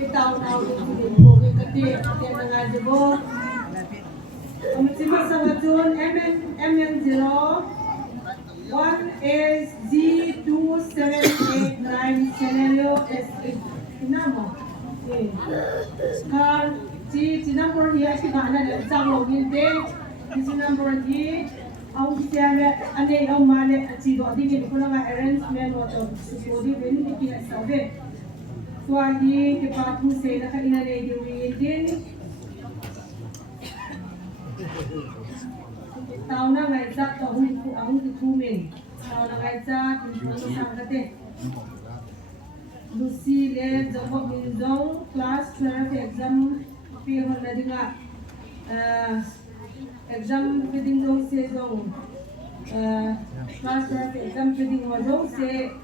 itaw-taw din po kati na nga dibo. Sino sa watun MN0 1 is Z2789 scenario is inamo. Kar si number niya si mana na sa login de si number di ang siya ane ang mali at si do di ko na arrangement o to so di din di kinasabi. Kuwagi kipatu se na kaina na din tao na ngay sa ang tumin tao na ngay sa kate Lucy le jabo minzong class 12 exam pero na dinga exam pwedeng dong se dong class 12 exam pwedeng mo dong se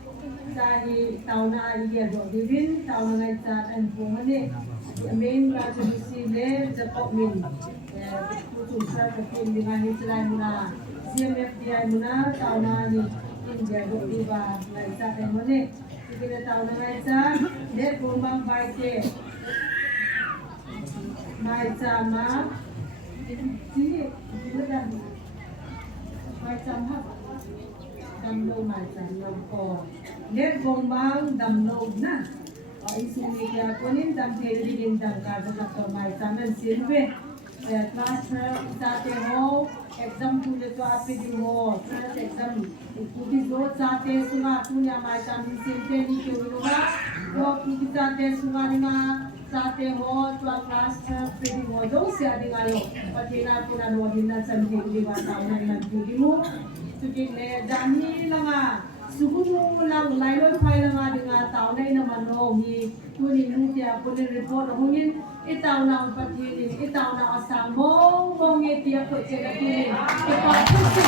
sahi tao na iya do divin tao na ngay sa an pumani main class Lucy le jabo min tutung sa kapin dengan hitlay muna CMFDI muna tao na ni India do diba ngay sa an mo ni kita tahu nama itu, dia kumbang baik sama, sini kita baik sama, damlo macam lompo, dia kumbang damlo na, isu ni dia punin dam peri din dam kaza kakor macam silve, class जाते हो एग्जाम तुझे तो आप भी हो class exam पूरी दो जाते सुना तूने हमारे सामने सिलते नहीं क्यों होगा वो पूरी जाते सुना निमा जाते हो तो क्लास फिर हो दो से अधिक आयो पतिना पुना नो दिना संधि दिवा ताऊना नंदी हो क्योंकि ले जानी लगा सुबह lang laylon phai langa dinga tawnai na mano mi tuni nutia puni report hongin itaw na patini itaw na asamo mong etia ko chela tuni ipa tusi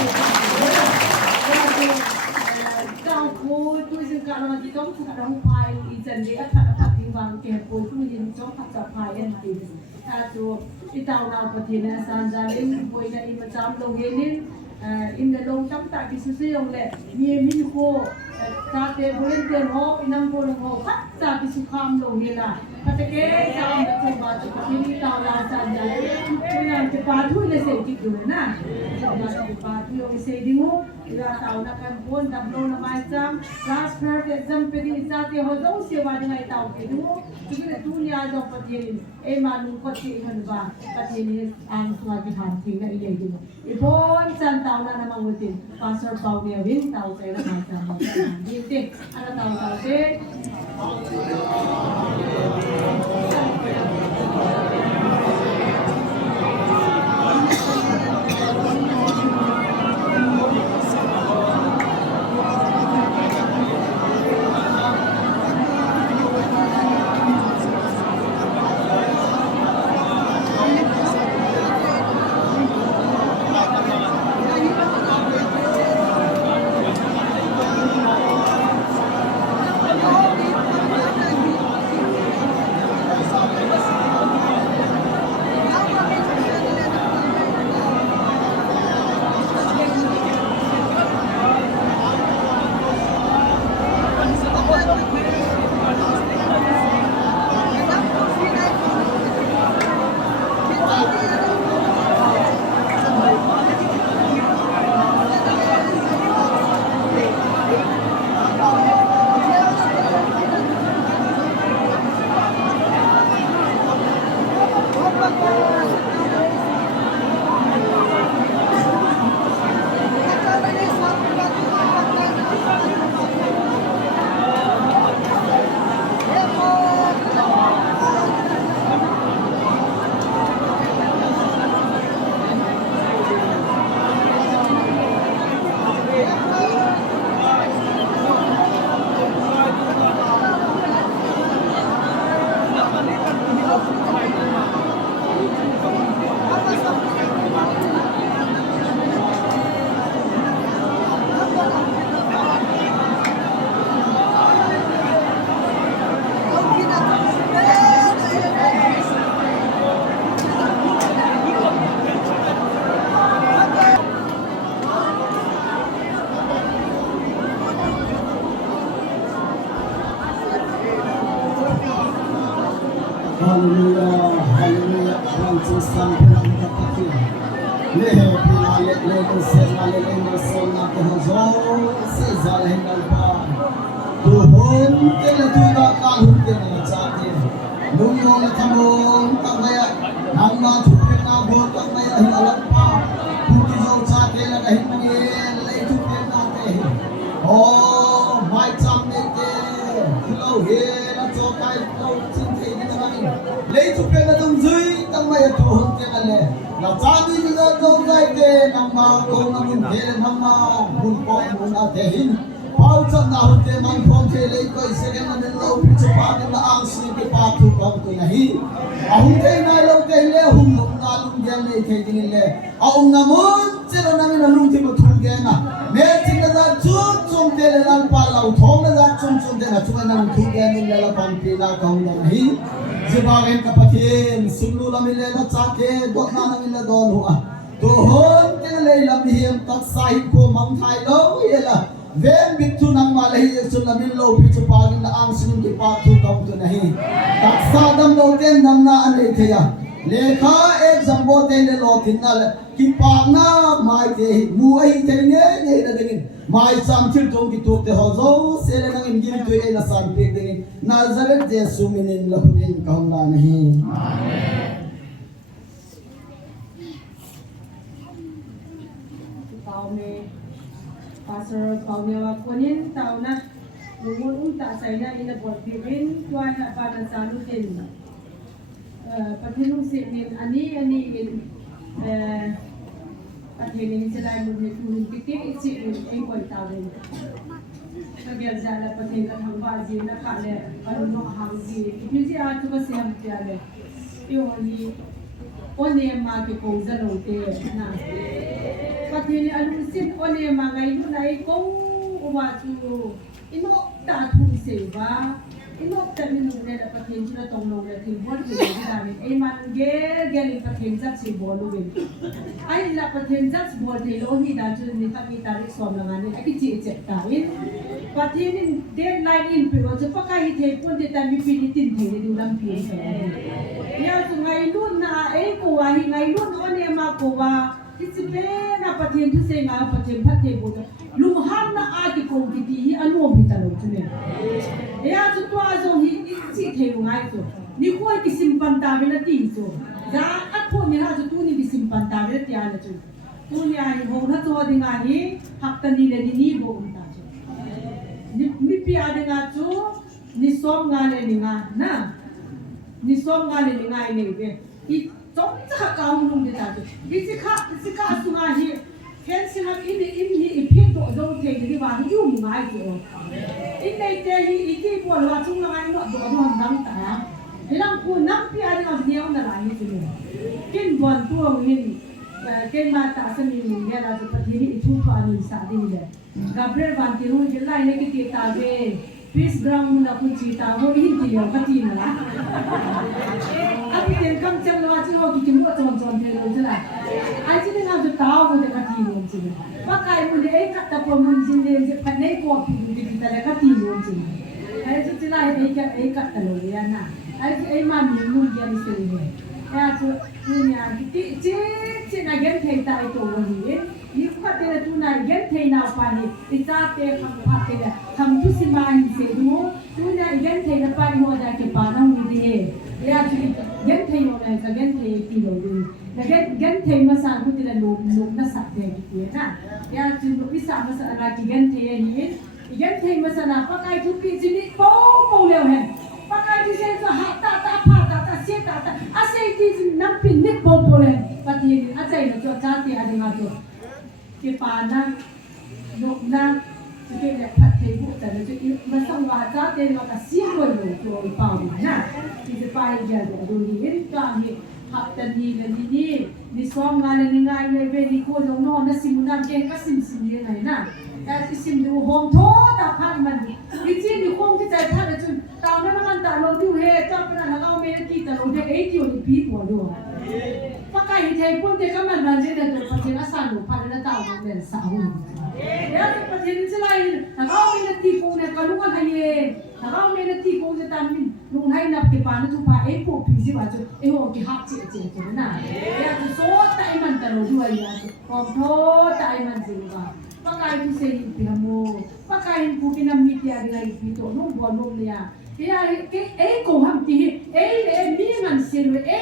taw ko tu sin ka na di tom sa ka phai i jan de atha ti wang ke po tu yin chong pha cha phai yan ti ta chu itaw na patini sanja lim boina I macham lo helin in the long term ta ki su se yong le mi min ko Sate volunteer ho inang pulong ho hatta bisukam lo nila katake sam na ko ba to hindi taw la sa dai kunan ke padu le se ki tu na mas ke padu yo se di mo ila taw na kan bon dablo na mai sam last first exam pe di sate ho do se ba di mai taw ke du ki tu ni a do patien e manu ko ti han ba patien ang swa di han ti na ile di ibon san taw na na mangutin pastor pau ni win taw sa na mai sam Dite, ano tawag Hallelujah, hallelujah. One, two, stand up, kapatid. Lehe pinale lego senale lego sona tehazo sezala hinalpa. Tuhon kela tuda kalun kela chate. Lungo na tamon kamaya. Nangma tupi na bol kamaya hinalpa. Puti zo chate la hinangin le tupi na te. Oh, my chamete. Hello here, la chokai ko chinte ni nangin. Le tupi na tum zui kamaya tuhon kela le. Na chami ni na zo zai te namma ko namun hele namma mun ko mun ate hin. Pau cham na hote man phom the le ko second na min lo piche pa na ang si ke pa thu kam to nahi ahun te na lo te le hum hum na lum gen le the din le aung na mun chero na min lum ti mo thu gen na me chin na za chum chum te le lan pa lau thong na za chum chum te na chu na mun thu gen ni le la pam pi na kaung na nahi zibagen ka pathin sulu la mi le na cha ke dok na mi le don hu a to hon te le la mi hem tak sai ko mang thai lo ye la Ven bitu nang malahi yesun na min lo pichu pagin na ang sinin ki patu kam tu nahi taksa dam lo ten nam na ane theya lekha ek zambo te le lo thin na ki pang na mai te mu ai te ne ne na dengin mai sam thil tong ki tu te ho zo se le nang in gim tu e na san pe dengin nazaret jesu minin lo din kaum na nahi amen Pastor Paunewa kunin tao na lumun ta sa ina ina bot bibin tuan na para salutin patinung si min ani in patinin sila mo ni tulong pitik itsi in kon tawin kagyal jala patin ka hangba ji na kale paruno hangji ibiji atu ba siyam tiale iwani one ma ke ko zalo te na patini alusin one ma ngai lu nai ko uwa tu ino ta thu se ba ino ta min nu ne da patin chuna tong lo le thim bol ki da ni ai man ge li patin zat si bol lu bin ai la patin zat bol te lo hi da chu ni ta ki ta ri som la ngani ai ki chi che ta in patini deadline in pe wa chu pa ka hi the pun te ta mi pi ni tin the ni lam pi so ya tu ngai lu na ai ko wa hi ngai lu one ma ko wa Isipe na patin tu se nga patin pate boda lumhan na ati ko kiti hi anu bi talo tune ya tu to azo hi chi the ngai to ni ko ki simpan ta be na ti so za at ko ni ha tu ni ki simpan ta be ti ala tu tu ni ai ho na to di nga hi hak ta ni le ni bo ta chu ni pi a de nga chu ni som nga le ni nga na ni som nga le ni nga ni be Trong cha cao nung de ta tu isika sunga hi ken singa in phi do do te ni ba ni yu ngai jo in nei te hi iti bo la chung na ngai no do do dang ta hilang ku nam pi ari na ni on na la ni tu kin bon tu ngin ken ma ta sa ni ni ya la tu pa thi ni thu pa ni sa di le Gabriel van ti ru je lai ne ki ti ta be Peace ground na ku chi ta ho hin ti yo ka ti na la Abi ten kam chang la chi ho ki kim mo chon chon the lo jala ai chi ne na ju ta ho de ka ti lo chi ba kai mu de ai ka ta po mun jin de je pa nei ko pi de ki ta le ka ti lo chi ai chi chi la ai ka ta lo ya na ai ma mi mu ya ni se ni ya chu ni ya ki chi na gen thei ta ai to lo ni ni ko te tu na gen thei na pa ni ti cha te kham pha te da kham tu si ma ni se du tu na gen thei na pa mo da ke pa na ni de ya chu gen thei mo na ka gen thei ti lo ni na gen thei ma sa ku ti la no na sa te ki na ya chu no pi sa ma sa na ki gen thei ni gen thei ma sa na pa kai tu pi chi ni po le he pa kai ti se sa ha ta pha ta se ta a se ti nam pin ni po le pa ti ni a chai na cho cha ti a dinga cho ki pa na no na ki le pha thei bu ta le chi ma sang wa cha te ma ka si ko lo cho pa na ki se pa ya do ni in ka ni ha ta ni le ni som nga le ni ngai le be ni ko lo no na sim na ken ka sim le nai na ya si sim du hom tho ta phan man ni chi ni hom ki chai phan chun ta na man ta lo tu he cha pa na ga me ki ta lo de ai ti o ni pi ko lo pa kai thei pun te ka man na je de pa je na sa lo pa na ta o ne sa hu ya pa je ni chai na ga me na ti ko ne ka lu ka ye na ga me na ti ko je ta min lu hai na ke pa na tu pa e po pi si ba chu e ho ki ha chi chi chu na ya tu so tai man ta lo du ai ya ko tho tai man ji ba pakai tu se ni pi mo pakai pu ki na mi tia ngai pi to no bo no le ya ya ke e ko ham ti e mi man se lo e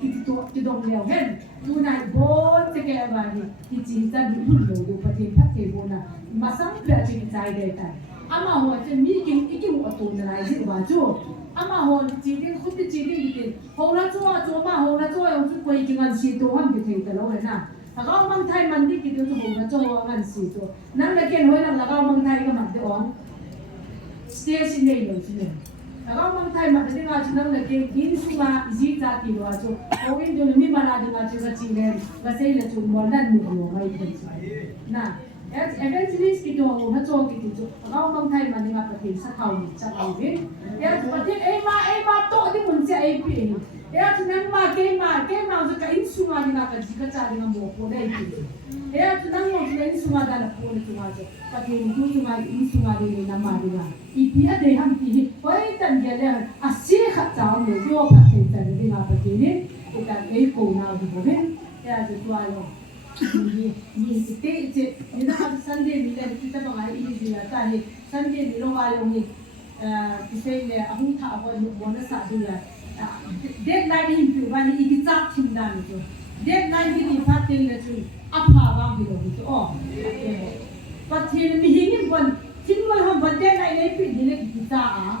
ki to ki dong le hen tu na bo te ke ba ni ki chi ta du lo do pa ti phat ke bo na ma sam pla chi chai de ta ama ho che mi ki ki mo to na lai ji ba chu ama ho chi tin khu ti chi tin ti ho la chu ma ho la chu yo chu ko ki ngan si to ham ki thei ta lo na lagaw mang thai man di ki tu ho na chu ho ngan si to nang la ken hoi nang lagaw mang thai ka mak de ong stay si nei lo si ne lagaw mang thai mak de nga chu nang la ken in su ma ji ta ti lo chu ho in do mi ma la de nga chu ga chi le ga sei la chu mo dan mu lo mai de na eventually ki to na cho ki tu lagaw mang thai man nga pa tin sa khau ni cha ai ve ya pa tin ai ma to di mun se ai pi ya tu nang ma ke ma zo ka in su ma di nga ka ji ka cha di nga mo ko dai pi ya tu nang mo in su ma da na ko ni tu ma zo pa tin tu su ma in su ma di na ma di nga I pi a de ham ti oi tan ge le a si kha cha mo yo pa tin ta di nga pa tin ni ta ai ko na di bo he ya tu tu ayo ni te ni na Sunday ni le kita ba ngai ni dia ta ni Sunday ni lo ayo ni ki se le ahung tha ba ni bo na sa du la deadline hin pi ba ni ki chak thim da ni jo deadline ki ni phat tin le chu a pha ba bi lo ni o pa thin mi hin ni bon thin mo ha ba deadline le pi ni le ki cha a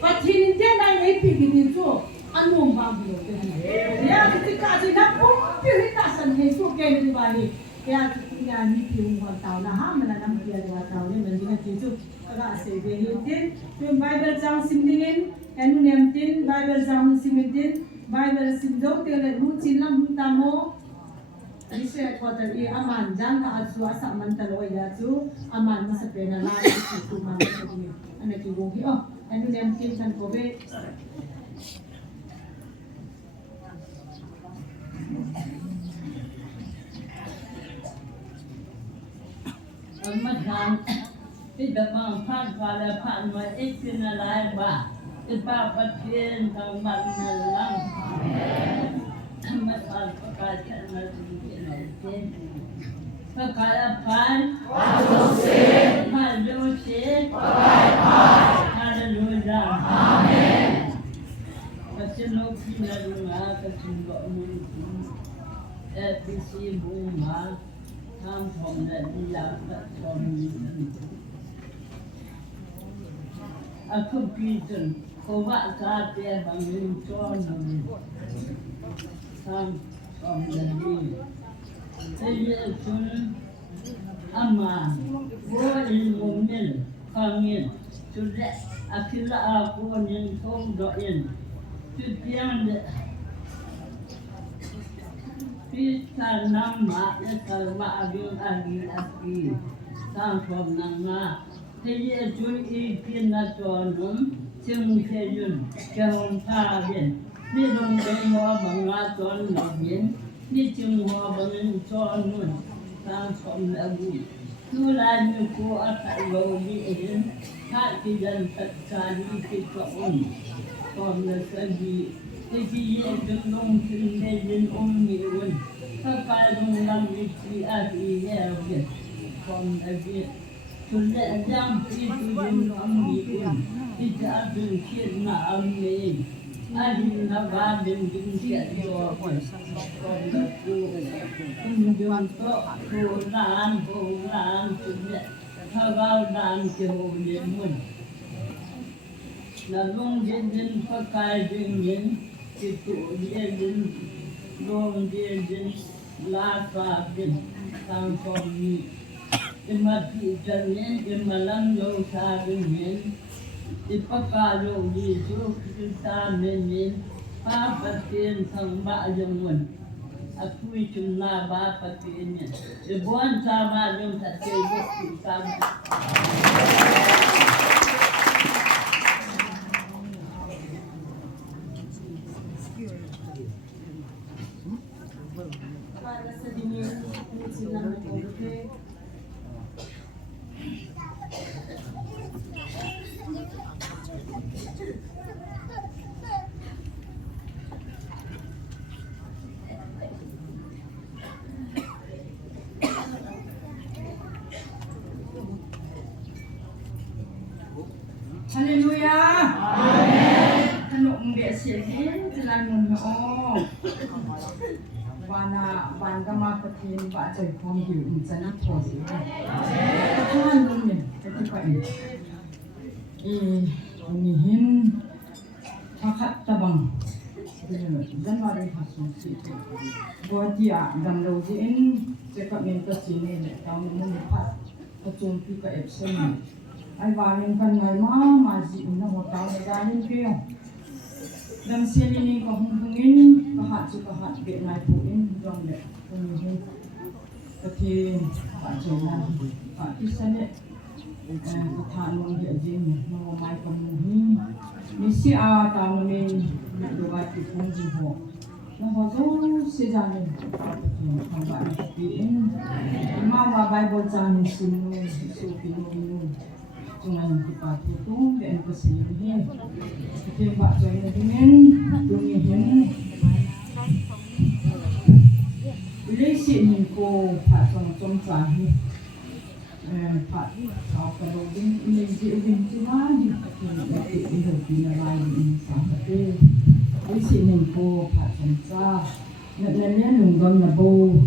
pa thin deadline le pi ki ni chu an mom ba bi lo te ni ya ki ka ji na pu pi hi ta san he su ke ni ba ni ya ki ya ni pi un ba ta na ha ma na nam pi ya wa ta ni man ni ki chu ka se be ni tin tu Bible chang sim dingin enu nem tin Bible chang sim tin Bible sim do te le ru chin lam ta mo ni se ko ta i aman jang ka asu asa man ta lo ya chu aman ma sa pe na la ki tu man sa ni ana ki wo hi enu nem tin san ko beมาทางที่จะมาผ่านฟ้าและผ่านมาอีกเป็นอะไรบ้างที่ป้าประเทศทางบ้านนั่นล่ะมาทางประกาศฉันมาถึงที่ไหนเช่นประกาศผ่านผ่านดูสิฮาเลลูยาอาเมนก็จะลงที่นั่นมาก็จะบอกมึงที่ซีบูมาทางผมและที่อยากจะชมอาคุปีจนโควะซาเตียบางยิงชอนทางผมและที่ที่จะชนอามาบัวอินมุมินฟังยินจุดแรกอาคิลอาโกนินทงดออินจุดเดียวพิธานามาและสารมาบินอาลีอาคีสร้างความนังนาที่จะช่วยอีกินนักจอนุมจึงเทียนแก่องพาเบียนนี่ลงไปหัวบังอาจอนหลับเบียนนี่จึงหัวบังจอนนุนสร้างความละบุทุลานุโกอาศัยโลดีเองข้าที่ยันตัดการที่ติดกับองค์ความละสดีที่ยังจะลงถึงได้ยินองค์มีวันถ้าการลงลำวิธีอาทิตย์แล้วเนี่ยความละเอียดทุนและยังที่ตุนองค์มีวันที่จะดึงเขียนมาอเมริอาดินนับวันดึงเขียนตัวความละกูคุณยนต์ก็โบราณทุนและถ้าเราดานจะโหเลี้ยงมันแล้วลงเย็นพระกายดึงเย็นที่ตัวเย็นลงเย็นลาฟ้าเป็นทางความมีจะมาที่จะเย็นจะมาลังโลชาดึงเย็นที่พระกายโลดีสุขิตาเย็นพระปฏิเสธทางบ้ายังวันอาคุยจุนลาบาปฏิเสธเนี่ยจะบ้านชาวบ้านยังสัตย์เจริญสุขาม para sa dinin silang nag-okay. sẽ đến chỉ là nguồn họ ban gama patin ba chơi phong hiểu chân thổ gì hai luôn nhỉ cái vậy mình hin phát tabang dân vào đây học sinh sĩ bữa dia đầm đầu diễn sẽ có mình có gì này để tao mình phát có chung phi cái epson ai vào mình cần ngày mà gì nó một tao để ra lên kia dan sini ni ko hungin kahat su kahat be nai puin dong le hungin tapi pak jona pak kisane kathan mong dia jin no mai ko hungin misi a ta men do ba ti pung ji ho no ho zo se jane ko ba ti in ma wa bible chan sin no su pi no dengan kita tutung dan kesini tembak join dengan dunia ini sih ko pak trong sahi pak kalau ini dia cuma di hidup di lain ini sampai ini sih ko pak trong sa nanti nunggu nabo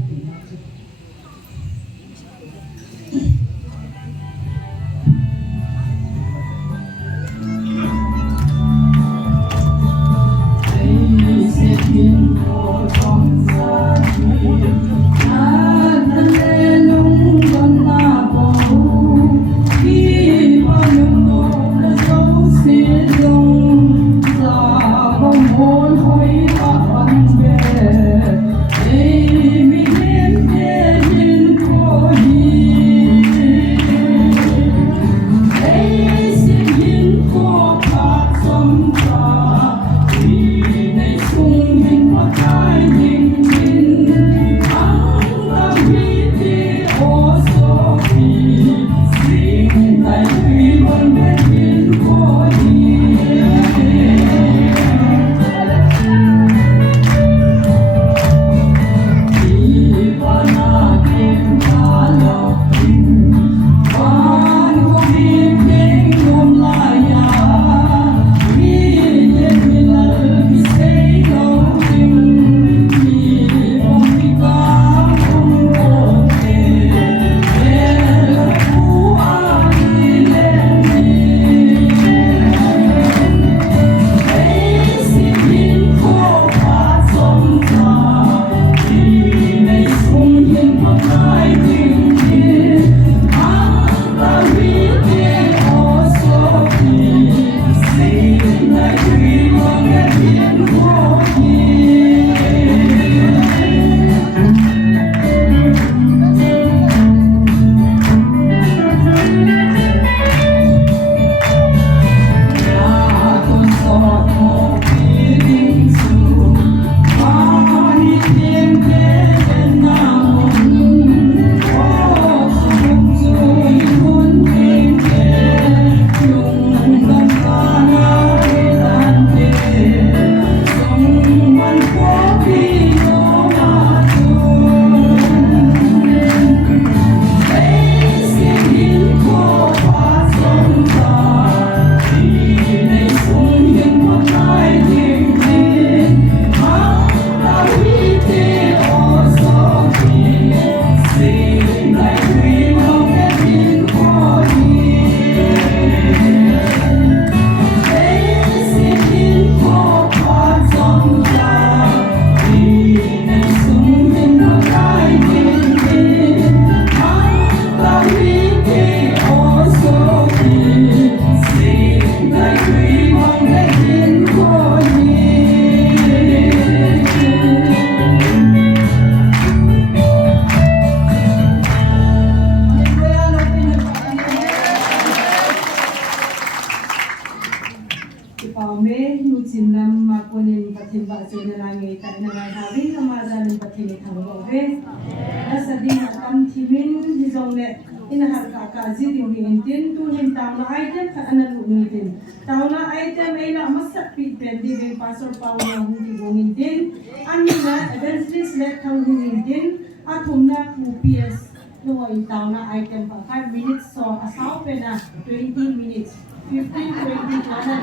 Pastor Paul yang hungin anina evangelist let kang hungin atumna UPS noi tauna item pa 5 minutes so asaw pena 20 minutes 15 20 kana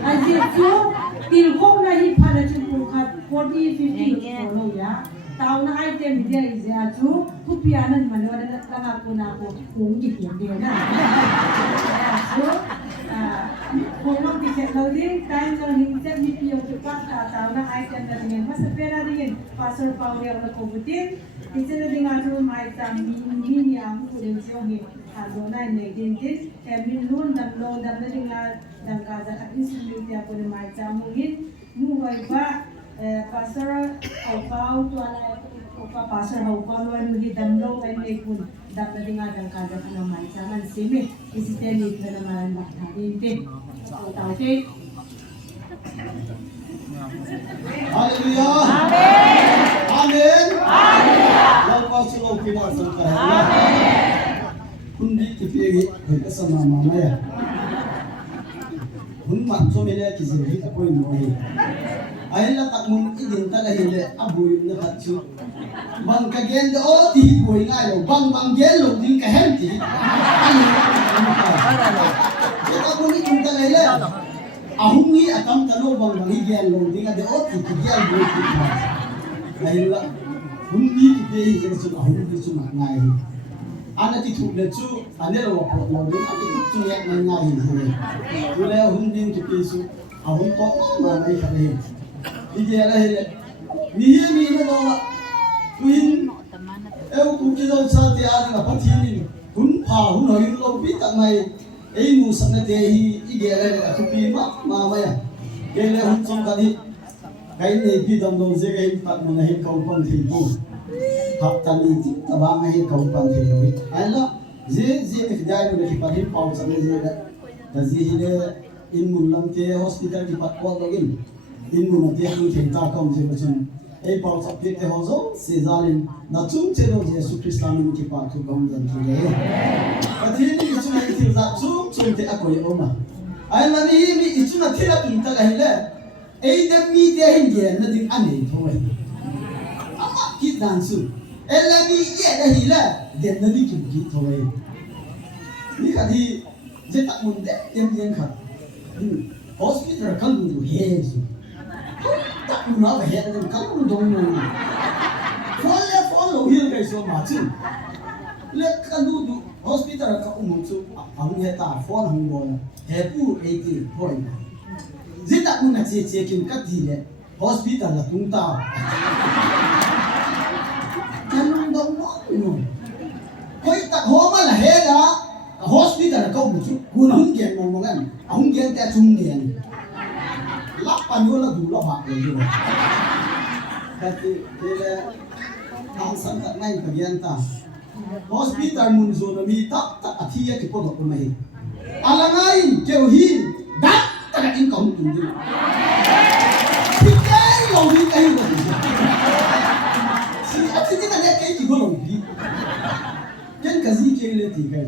aje so tilko na 40-50 follow ya. Tao na item dia izia chu kupianan manwala na tanga ko na ko kung gipyan dia na. So kung ang ticket loading time sa hingset ni Pio Tupak tao na item na din mas pera din pastor Paulo ang nakubutin. Isa na din ato may mini ang kudensyon ni Adonai Negdintin minun damlo damlo din dan kaza at instrument ya po ni may mungin muway ba pastor Pau tuala pastor Pau luan di damlo ay may pun damlo din dan kaza na may man simi isiteni na naman baktarin tawte. Hallelujah. Amen. Amen. Hallelujah. Lalpas lo pinasal tayo. Amen. Kundi kipiyagi kasama mamaya. Hunman somile kizili apoy mohi. Ayla takmun idin tagahile abuy na katsu. Bang kagenda o ti boy ngayo bang gelo din kahenti. Ano? Kita kuni kunta tagahile. Ahungi atam talo bang mangigian lo din ade o ti kigian boy kita. Ayla hungi kipiyagi kasi ahungi suma ngayo. Ana ti thu le chu anelo wa pho lo din ati chu yak na ngai hin tu le hun din ti pi su a hun to ma mai kha le ige la hele mi na do la tuin eu ku ki do sa ti a na pa thi ni hun pha hun ho yu lo pi ta mai ei mu sa na te hi ige la tu pi ma ma ya ke le hun chong ka di kai ne pi dam do je kai ta mo na hi kau pang thi bu hak tani tabang ai kau pan thi lo ala je me fidai no ki padin pau sa me je da ji hile in mun lam te hospital ki pat ko login in mun te ku the ta kom je bachun ei pau sa te ho zo se zalin na chung che no je su kristan ki pa thu gam jan thu le pathin ni chu ai thi za chung te akoi oma ala mi chu na thira tun ta ga hile ei da mi te hin je na ding ane thoi ama ki dan su elani ye da hila den na ni ki thoi ni ka di je tak mun de tem kha hospital kan du he su tak mun ma he da kan mun dong no follow here kai so ma chu le kan du hospital ka chu ang ye ta phone hung bo he pu 80 point je tak mun na che kin ka di le hospital la tung ta kan dong no koi tak homa la he da hospital ka chu kun hung gen mo ngan hung gen ta chung gen lap pan yo la du la ba le yo ka ti le ang san ta ngai ka gen ta hospital mun zo na mi tak athia ki po ko mai alangai keu hin dak ta in ka hung tu di ti kai lo ni kai lo si ati ni na le kai ki go lo di ken ka zi ke le ti kai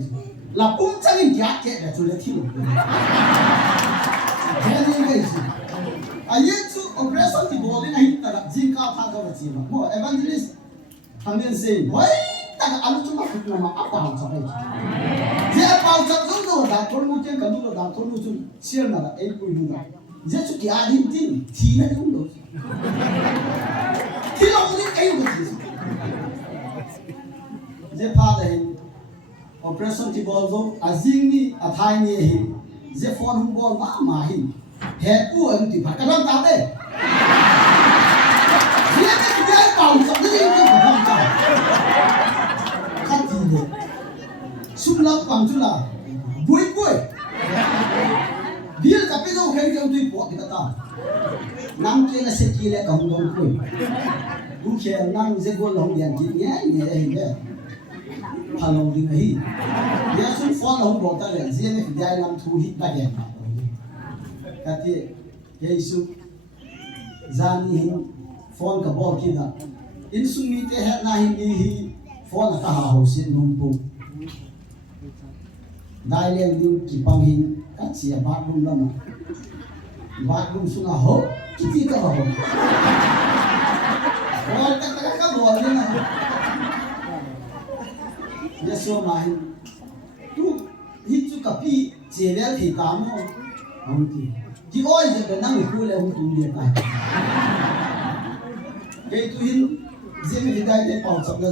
la pum changin kya ke da chu le thi lo ke ni kai si a ye chu operation ti bo le na hin ta jin ka tha ka chi ma mo evangelist thang den se wai ta ka alu chu ma phut na ma apa ha cha kai je pa cha chu no da thon mu chen ka nu da thon mu chu chiel na da ei pu nu da je chu ki a din tin thi na lu lo thi lo ni kai ko chi je pa da hin operation ti bol zo azing ni athai ni hi je phone hum bol ma hi he pu an ti pha ka ram ta be je ka ti dai pau sa ni ti ka ram ta ka ti ne sum la pang chu la bui bil ka pe zo khen ka tu po ti ka ta nam ke na se ki le ka hum dong pui u khe nam je go long yan ki ne hi le Hello ding hi ya sun phone lo bo ta le je ne dai lam thu hi ba gen ka ti yesu zani hin phone ka bol ki da in sung mi te ha na hi phone ta ha ho sin num pu dai le ding ki pang hin ka chi ba dum lam ba dum sunga ho ki ti ka ho ho ta ka bo ni na Yesu mahin tu hitu kapi jele thi tamo hongti ki oi je be nang ku le hong tu ye kai cái tu hin riêng cái đại để bảo sập ra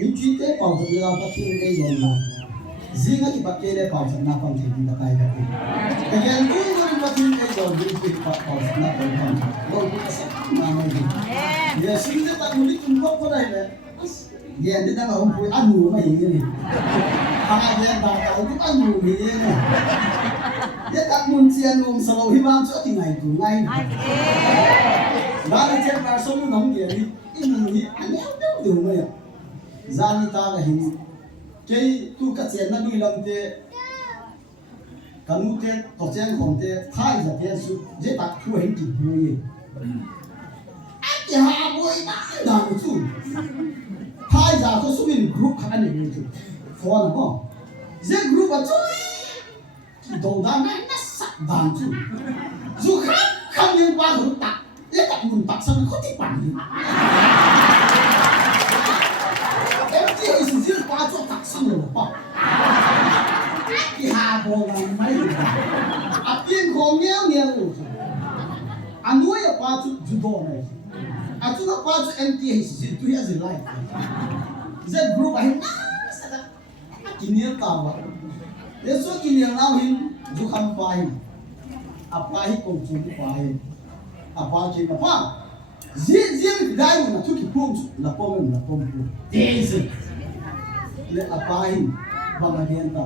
mình chỉ để bảo sập ra bắt thiên cái rồi mà riêng cái bắt cái để bảo sập na con thì mình đại cái cái tu mình bắt thiên cái rồi mình chỉ bảo sập na con rồi cũng sẽ mà mình giờ sinh ra ta mình cũng không có đây này giờ đi đang ở vui ăn ngủ mà gì này hàng giờ bảo tao cũng ăn ngủ gì này giờ ta muốn tiền muốn sầu hi bang chỗ thì ngày tụ ngày đó là chuyện mà sống nóng kia đi mình nghĩ anh em đâu được mà ra như ta là hình cái tu cái chuyện nó đi làm thế cái nút thế tổ chức không thế thay ra thế sự dễ bắt thu hình kịp vui anh chỉ hạ bôi mà làm chút thay ra có số mình group khác này như thế phone không dễ group ở chỗ đầu đàn này nó sạch đàn chút dù khác không liên quan đến tạc để tạc mình tạc xong không thích bản gì em chỉ là sự riêng qua chỗ tạc xong rồi bỏ cái hà bồ là mấy rồi à tiên không nhớ rồi à nuôi ở qua chỗ judo này à chỗ nó qua chỗ MT hay sự tôi hay gì lại Z group ấy kỷ niệm tao vậy để số kỷ niệm nào hin du khăm phải à phải công chúng phải à phải chỉ là phải riêng đại mình là chút cái công là công thế gì để à phải bằng cái hiện tại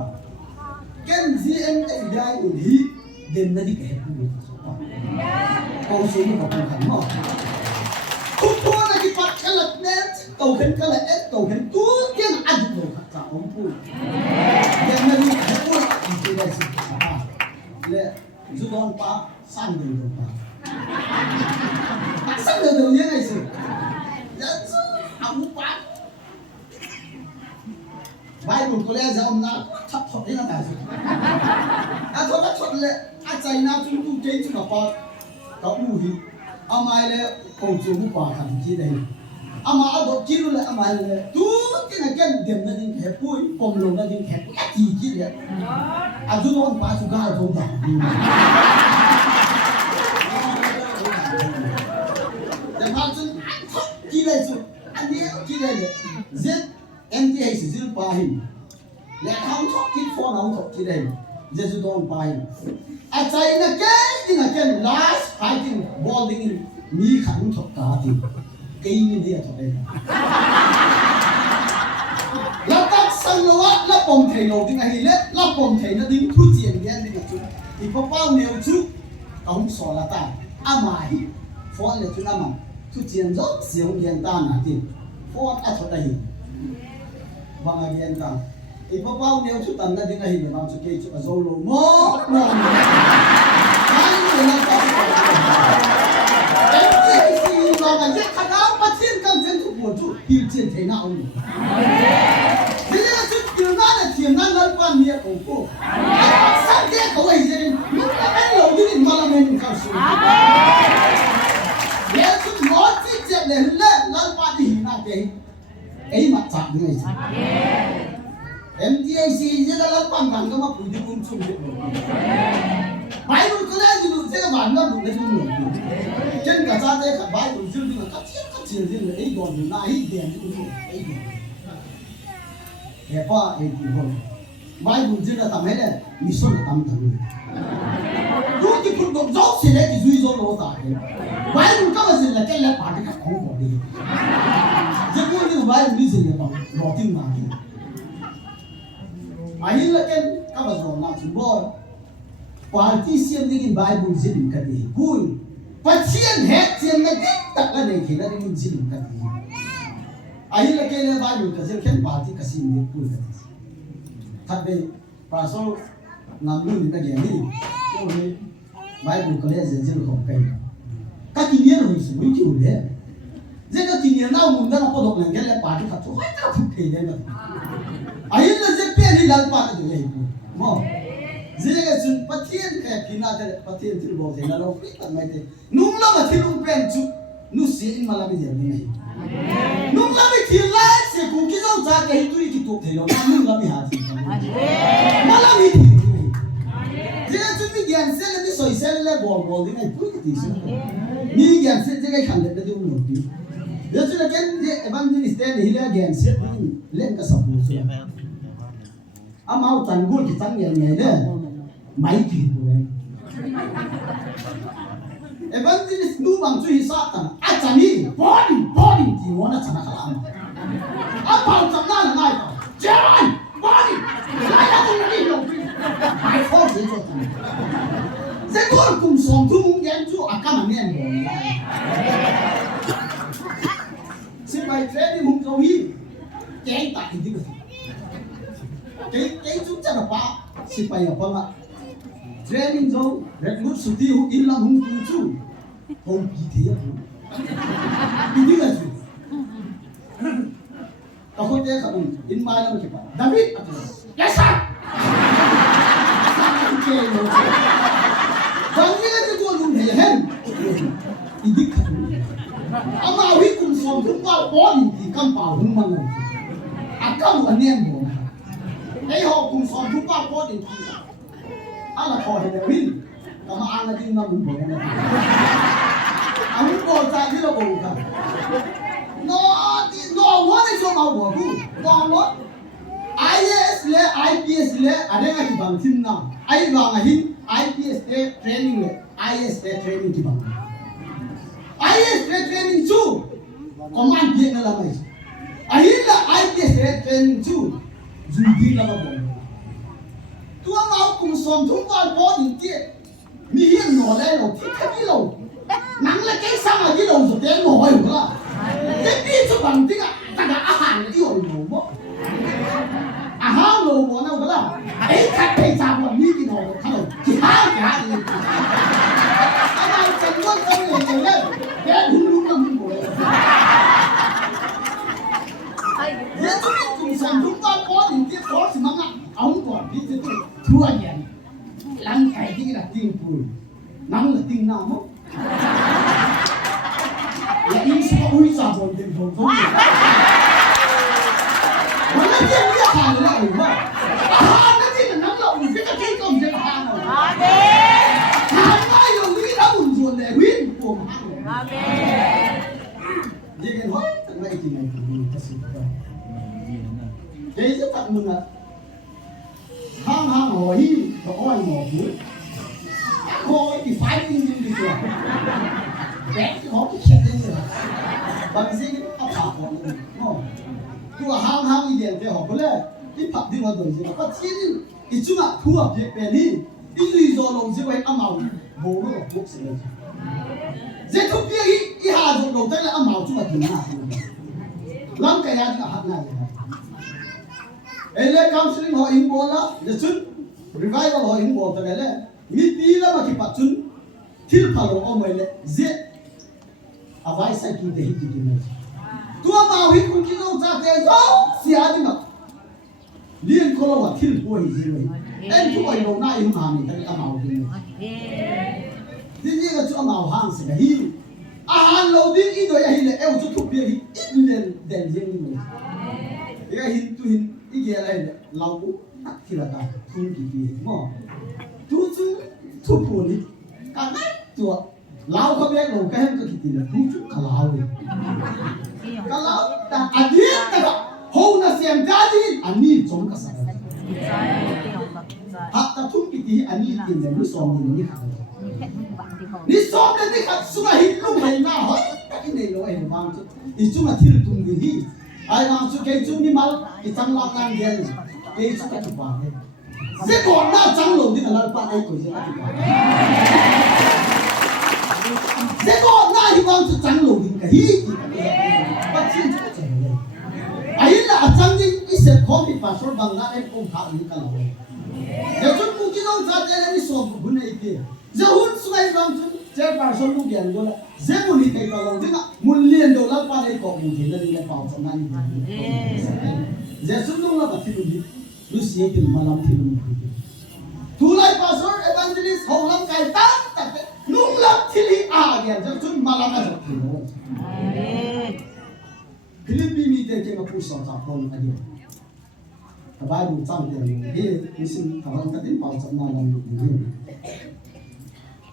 cái riêng cái đại mình hi đến nơi cái công công chúng nó không thành mà cũng thôi là cái phát cái là nét cầu khẩn cái là ép cầu khẩn tú tiếng ăn được khát cả ông phụ để mà đi cái cuốn thì đây là lệ du đòn pa sang đường pa sang đường như này rồi rất ông pa bài của cô lẽ giờ ông nào thấp thấp thế là gì à thôi đã chọn lệ à chạy nào chúng tôi chơi chúng nó pa có mùi amai lệ công chúng pa thành chi đây ama ado kiru le ama le tu kena ken dem na ding hepui pom lo na ding hep ati ki le aju non pa chu ga do da de pa chun ki le chu ani ki le z mth zil pa hin le khang thok ki phone ang thok ki le je chu don pa hin a chai na ken last fighting ball ding mi khang thok ka ti cây như thế ở đây là các sang lúa là bông thầy nổ tiếng này là bông thầy nó đứng thu tiền đen đi một chút thì có bao nhiêu chút ông sò là ta amai phone là chút amai thu tiền rất nhiều tiền ta nè thì phone ở chỗ đây bằng cái tiền ta thì có bao nhiêu chút tầm ra tiếng này để làm cho cây chút ở dâu lô mốt nè cái người là có mà giết khát áo bắt thiên căng chân thuộc một chút hiểu chuyện thế nào nhỉ? Thế nên là chút tiếng nói là tiếng nói lớn quan niệm của cô. Sáng thế cậu ấy gì? Lúc đã bắt đầu đi mà là mình cao su. Nếu chút nói chuyện để lên lớn quan đi nào thế? Ấy mặt chạm như này. MTAC gì đó lớn quan bằng cái mà phụ nữ cũng chung được. Bài luôn có lẽ gì luôn thế mà nó luôn đấy luôn. Chân cả gia thế cả bài luôn dương là cắt chiết riêng là ấy còn là ấy tiền cũng không ấy còn. Thế qua ấy thì thôi. Bài luôn dương là tầm hết đấy, mi xuân là tầm thằng. Lúc cái phút động gió xí đấy thì duy dỗ lỗ tài. Bài luôn các bạn là cái lẽ bản cái không có đi. Giờ cũng như bài luôn đi gì là bằng lọ tim mà đi. Ấy là cái các bạn rồi làm chúng boy. Party xem đi cái bài luôn dương cái gì vui. Và chiên hết chiên ngay tích tắc là để khi nó đi nhìn xin cái gì ấy là cái này bao nhiêu cái gì khen bảo thì cái gì nhiều tuổi cái gì thật vậy và sau làm luôn những cái gì đi cho nên bài của cái này dễ không cái các kinh nghiệm rồi sự mấy kiểu đấy dễ các kinh nghiệm nào muốn đó là có độc này cái này bảo thì thật thôi tao không thể đấy mà ấy là dễ biết đi làm bảo thì vậy mà dễ cái chuyện bắt thiên cái khi nào cái bắt thiên thì bảo thế là nó biết là mấy thế nung là mà thiên nung quen chú nu xin mà làm gì vậy này nung là bị thiên lại sẽ cũng cái dòng ra cái tuổi thì tốt thế nó nung là bị hạt mà làm gì dễ cái chuyện mình gian sẽ là bị soi sẽ là bol thế này tuổi cái gì mi gian sẽ dễ cái khăn đấy nó đi uống nước Yesu na ken evangelist ten hile again set len ka sabu so amau tan gul ki tan yen le mai ki evangelist nu bang chu hi sa tan a chani body ti wona chana kala a pau cham na la ngai jai body lai la tu ni lo ai fo ji cho tan se gol kum som tu mung yan chu akama nen bo si bài training mung câu hi cái tại thì cái chúng ta là ba si bài ở bằng ạ training dâu rất lúc sự tiêu in làm hung tung chu không gì thế đi như là gì tao không thấy cả mình in mai làm gì vậy David yes sir okay rồi chẳng như là cái luôn hệ hen đi đi cả ama wi kum som thum pa body ti kam pa hum man akam anem bo ei ho kum som thum pa body ti ala ko he win kama anga din na bum bo na amu bo ta di lo bo ka no what is your mau bo ku no what IPS le adega ki bang tin na ai wa nga hin IPS training le IS training ki bang IS training too. Command dia na lamai. Ahila IS training too. Judi na ba. Tua mau kum som thum wal bo din tie. Mi hian no le lo thi ka ki lo. Nang le kai sang a ki lo so te no oi la. Te pi chu bang ti ga ta ga a han ki oi no mo. A ha lo mo na ba la. Ai ka pe sa bo mi ki no ka lo. Ki ha ka ni. Ai chen mo ko ni le. Cái đúng đúng là mình bồi. Nếu chúng mình cùng sản chúng ta có những cái khó thì mang ạ, ông còn biết thế thôi, thua nhỉ? Lăng cái gì là tiền bùi, nắng là tiền nào mất? Là in số ui sao bồi tiền bồi không được? Mà nó tiền cái hàng là ủi mà, nó tiền là nắng lộng cái công việc hàng rồi. Hàng ai dùng cái đó buồn ruột để huyết của hàng. Amen. Jangan hoi tak mai tinggal di kasih. Jadi tak muna. Hang hoi, hoi mau pun. Hoi di fighting ni tu. Back hoi chat ni. Bagi sini apa pun. Tu hang ini dia hoi boleh. Di pak di mana tu? Apa sini? Itu nak tua dia ni. Itu izolong siapa yang amal. Bolu buk sini. Dễ thúc kia ý hà dụng đầu tay là âm màu chung là thường hạ lắm cái nhà hạt này ấy lẽ counseling họ in bố là để chun revival họ in bố tại lẽ mi pi là mà khi bắt chun thiếu phá lộ ông ấy lẽ dễ à vai sai kỳ để hít đi này tua màu hít cũng chỉ đâu ra thế đâu xia đi mà liên cô là thiếu bố gì vậy em chú ấy lâu nay không hà mình tại âm màu đi này đi là chỗ màu hàng sẽ hi hàng lâu đi ít rồi hi là em chỗ thuộc biệt hi ít lên đèn riêng như vậy cái hi tu hi ít cái này lâu cũng tắt thì là ta không kỳ gì mà tu chú thuộc phụ đi cả đấy chỗ lâu không biết lâu cái cái kỳ là tu chú cả lâu ta anh biết ta hôm nay xem ra đi anh đi chống cả sao ta thuộc kỳ gì anh đi tìm đến lúc xong thì ni som le ni khat sunga hi lu mai na hoi ka ki nei lo ai wang chu i chunga thil tum ni hi ai wang chu ke chu ni mal i chang la ngang gen ke chu ka tu pa he se ko na chang lo di na pa ai ko se ka tu pa se ko na hi wang chu chang lo di ka hi ki pa chin chu cha le ai la chang di i se ko mi pa so bang na em ko kha ni ka lo de chu ku ki no cha de ni so bu nei ki Zahun sungai bangsun, saya pasal tu biar gola. Saya muni kai kalau dengar mulian dolar pada kau mungkin dari lepas zaman ini. Saya sungguh lah pasti tu, lu siapa malam film itu. Tulai pasal evangelis orang kai tak, nunglam tili aja, jadi malam aja film. Film ini dia kena pusat sapon aja. Tapi bukan dia, mesti kawan katin pasal malam ini.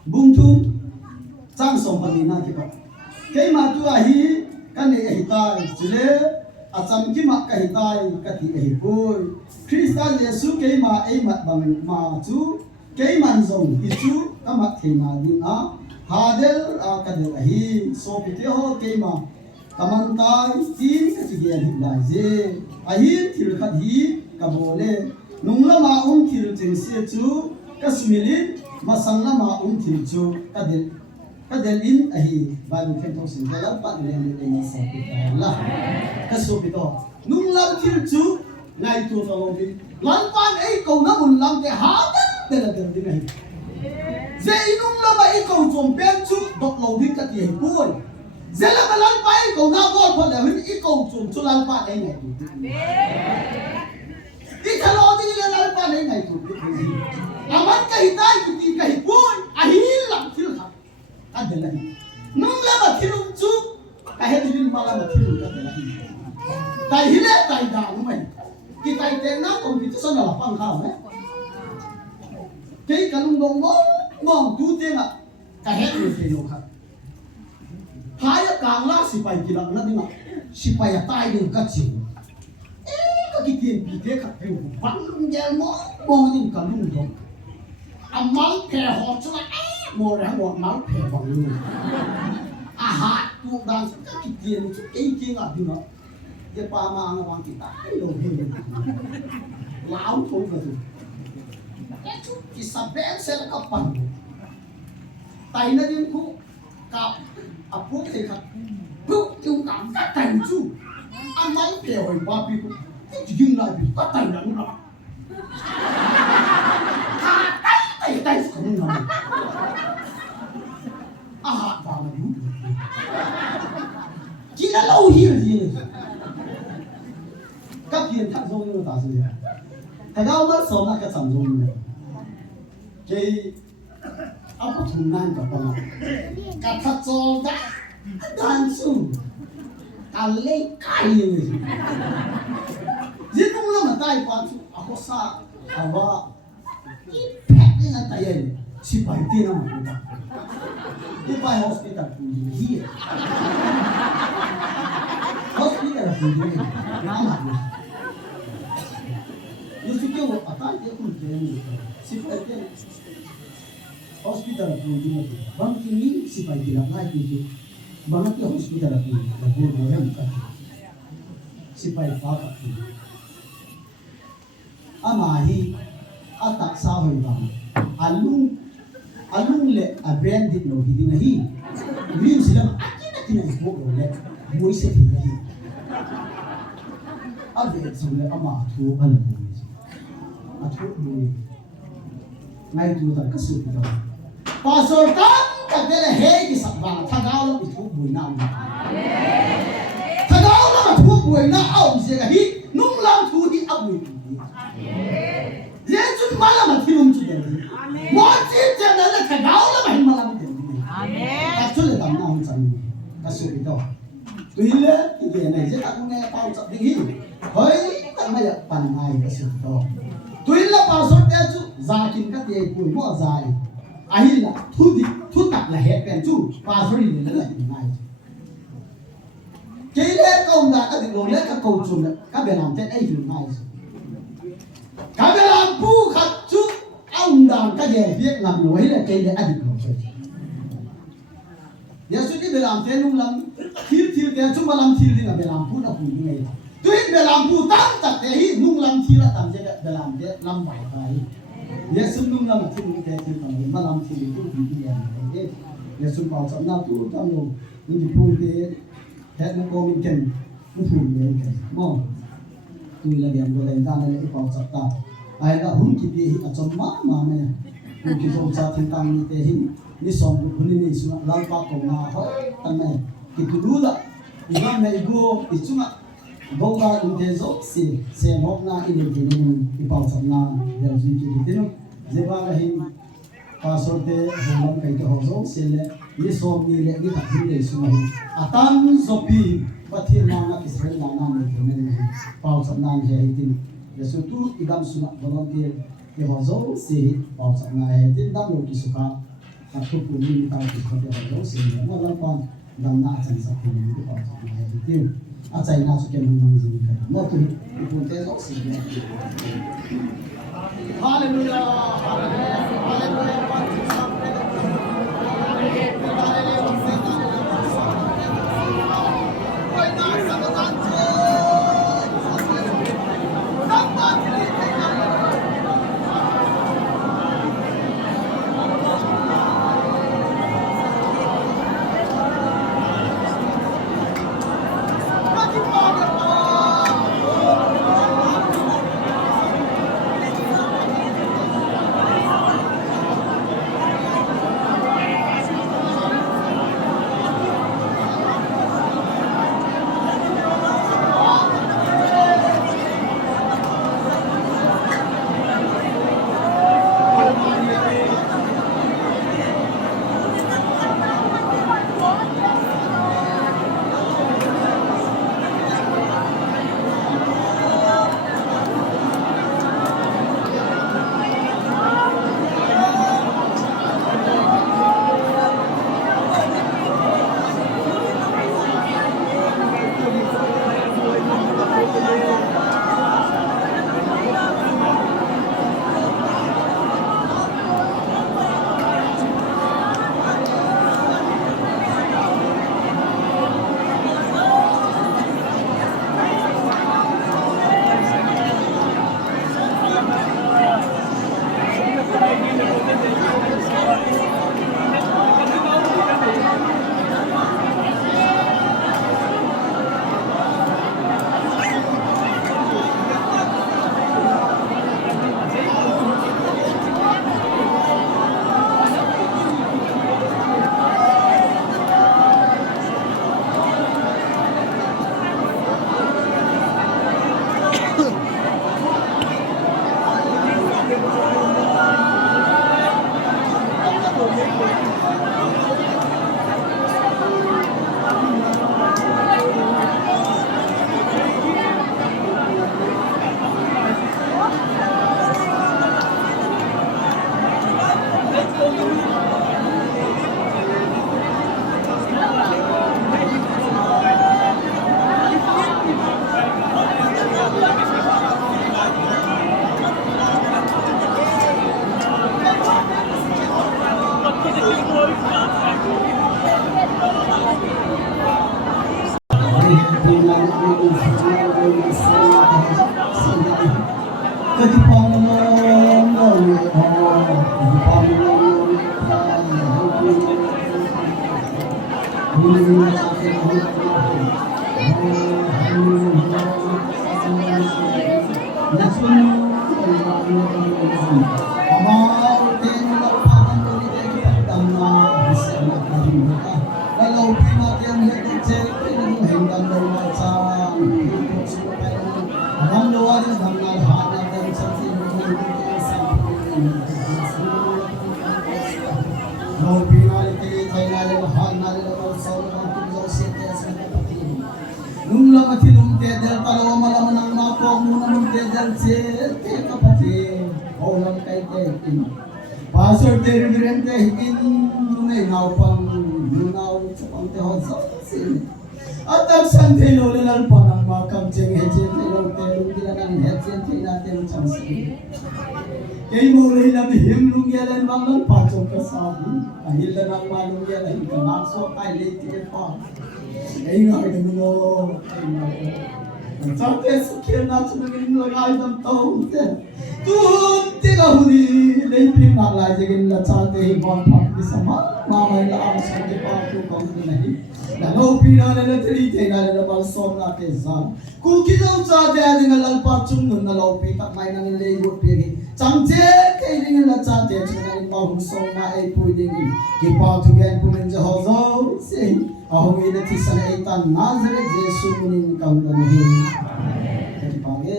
Bung thum trang som pani na ki ba ke ma tu a hi kan nei hi tai chile acham ki ma ka hi tai ka ti hi pui Christian Yesu ke ma ei mat bang ma chu ke man zong hi chu ka ma the na ding a hadel ka de hi so pi te ho ke ma kaman tai tin ka ti ge hi lai je a hi thil khat hi ka bole nung lama thil cheng se chu ka sumilin masang lama thil chu ka del in a hi ba lu khen thong sin da la pa le le ni sa pi ta la ka so pi to nung lam thil chu ngai tu to lo bin lan pan ei ko na mun lam te ha de la de ni hi ze inung lama ei ko chom pen chu dok lo din ka ti hi pui ze la lan pa ei ko na bo pho le hin ei ko chom chu lan pa ei ngai tu ti thalo di le lan pa ei ngai tu aman ka hitai ku ti ka hi pui a hi lam thil ha adalah nung lama thilum chu ka hedin mala ma thilum ka dala hi tai hile tai da nu mai ki tai te na competition la pang kha me ke kalung dong mong tu te na ka hedin fe no kha haya kang la si pai ki lang na dinga si pai ya tai du ka chi ka ki tien pi te kha pe bang yel mo ni kalung dong amal ke ho chu la mô ra một máu phèo bằng người à hạt tuột đàn các cái tiền chút cái kia ngặt đi nữa cái pa mà nó bằng cái tay đồ hình lão thôi rồi cái chút cái sập bén sẽ là cấp bằng tay nó đi khu cặp à phúc thì khát phúc chung cảm các thành chú ăn máu phèo hình ba pi cũng cái dừng lại bị các thành là nó tay không nằm hạt vào mà đúng chỉ là lâu hiểu gì các kiện thằng dâu như ta gì thằng đâu mất sống là cái thằng dâu này cái áo có thùng nan cả con cả thằng dâu đã đàn su cả lấy cái gì giết cũng là mà tay quan su áo có sa áo va ít phép như là tay ấy chỉ phải tiền nào mà ta đi bay hospital punya dia hospital punya nama dia lu suka apa dia pun kena sifat dia hospital punya bang ini sifat dia lagi itu banget dia hospital punya labur orang kan sifat apa tu amahi atak sahoi bang alung le a branded no hidi na hi rim sila akina ipo le moi se hi hi ave sule ama thu ala moi a thu moi ngai tu ta kasu pi ta pastor tan ka de le he ki sak ba tha ga lo thu moi na tha ga lo ma thu moi na au se ga hi nung lam thu di abui ye chun mala ma thilum chu de mọi chuyện trên đấy là thằng gáo nó mày mà làm cái gì? Ta chút là tầm nào không chẳng ta sửa cái đó. Tuy nhiên cái gì này rất là không nghe bao trọng định hiểu. Với ta mới là phần này ta sửa cái đó. Tuy là bao số tiền chú gia kinh các tiền của mua dài. Ấy là thu tập là hết tiền chú bao số đi là cái này. Cái lẽ công là các định lẽ các cầu trùng các bên làm tên ấy thì này. Các bên làm bu khát chú ông đàn cái gì biết làm nổi là cái để ăn được rồi. Giờ suy nghĩ về làm thế nung lắm, thiếu thế chúng ta làm thiếu thì là về làm phút là phù như này. Tuy về làm phù tăng chặt thế hi nung lắm thiếu là tạm thế về làm thế làm phải phải. Giờ suy nung lắm thiếu như thế thì tạm mà làm thiếu thì cũng như vậy. Giờ suy bảo sẵn nào tu tam đồ, nhưng thì phù thế hết nó có mình cần, nó phù như vậy. Mong tôi là điểm của lãnh đạo này bảo sẵn ta. Ai là hun ki bi a chom ma ne ku ki zong cha thin tang ni te hin ni som ku hun ni su la pa ko na ho tan ne ki tu du la ni ga me go i chunga go ga in te zo se mo na i ni ni i pa chom na ya ji ki ti no je ba ga hin pa so te ho lam kai te ho zo se le ni som ni le ni ta hin le su ma hin a tan zo pi pa thi na ki se na ne ne pa chom na he tin Yesu tu igam sunak volunteer ke hozo se bảo sẵn này tin đam đầu kỳ sụp Aku pun tahu kita ada sini. Malam dan nak cari satu ni tu apa itu. Acai nak suka menang sini kan. Mau tu pun terus sini. Hallelujah. Hallelujah. Pastor Teribirente in Nunaw pang Nunaw sa Pantehosa sin. At ang Sante Lolalal pa ng makam cheng hechen telo telo tila ng hechen tila telo chansi. Kay mo rin na bihim lungyalan mangal pachong kasabi. Kahil na ng malungyalan kanakso ay late pa. Ay nga gano'n. Sante sukir na sumagin lagay ng taong Tiga huni leiping maklay jegin la chate hi bon phak ni sama mamai la am sange pa tu kom nahi la no pina la tri te na la bal som na te sa ku ki jau cha de ding la pa chung mun na lo pi tak mai nang le gut pi gi chang che ke ding la cha te chung na ma hum som na ai pu ding ki pa tu gen pu min ja ho zo se a ho ina ti sa ai tan nazare jesu munin kam na ni amen ki pa ge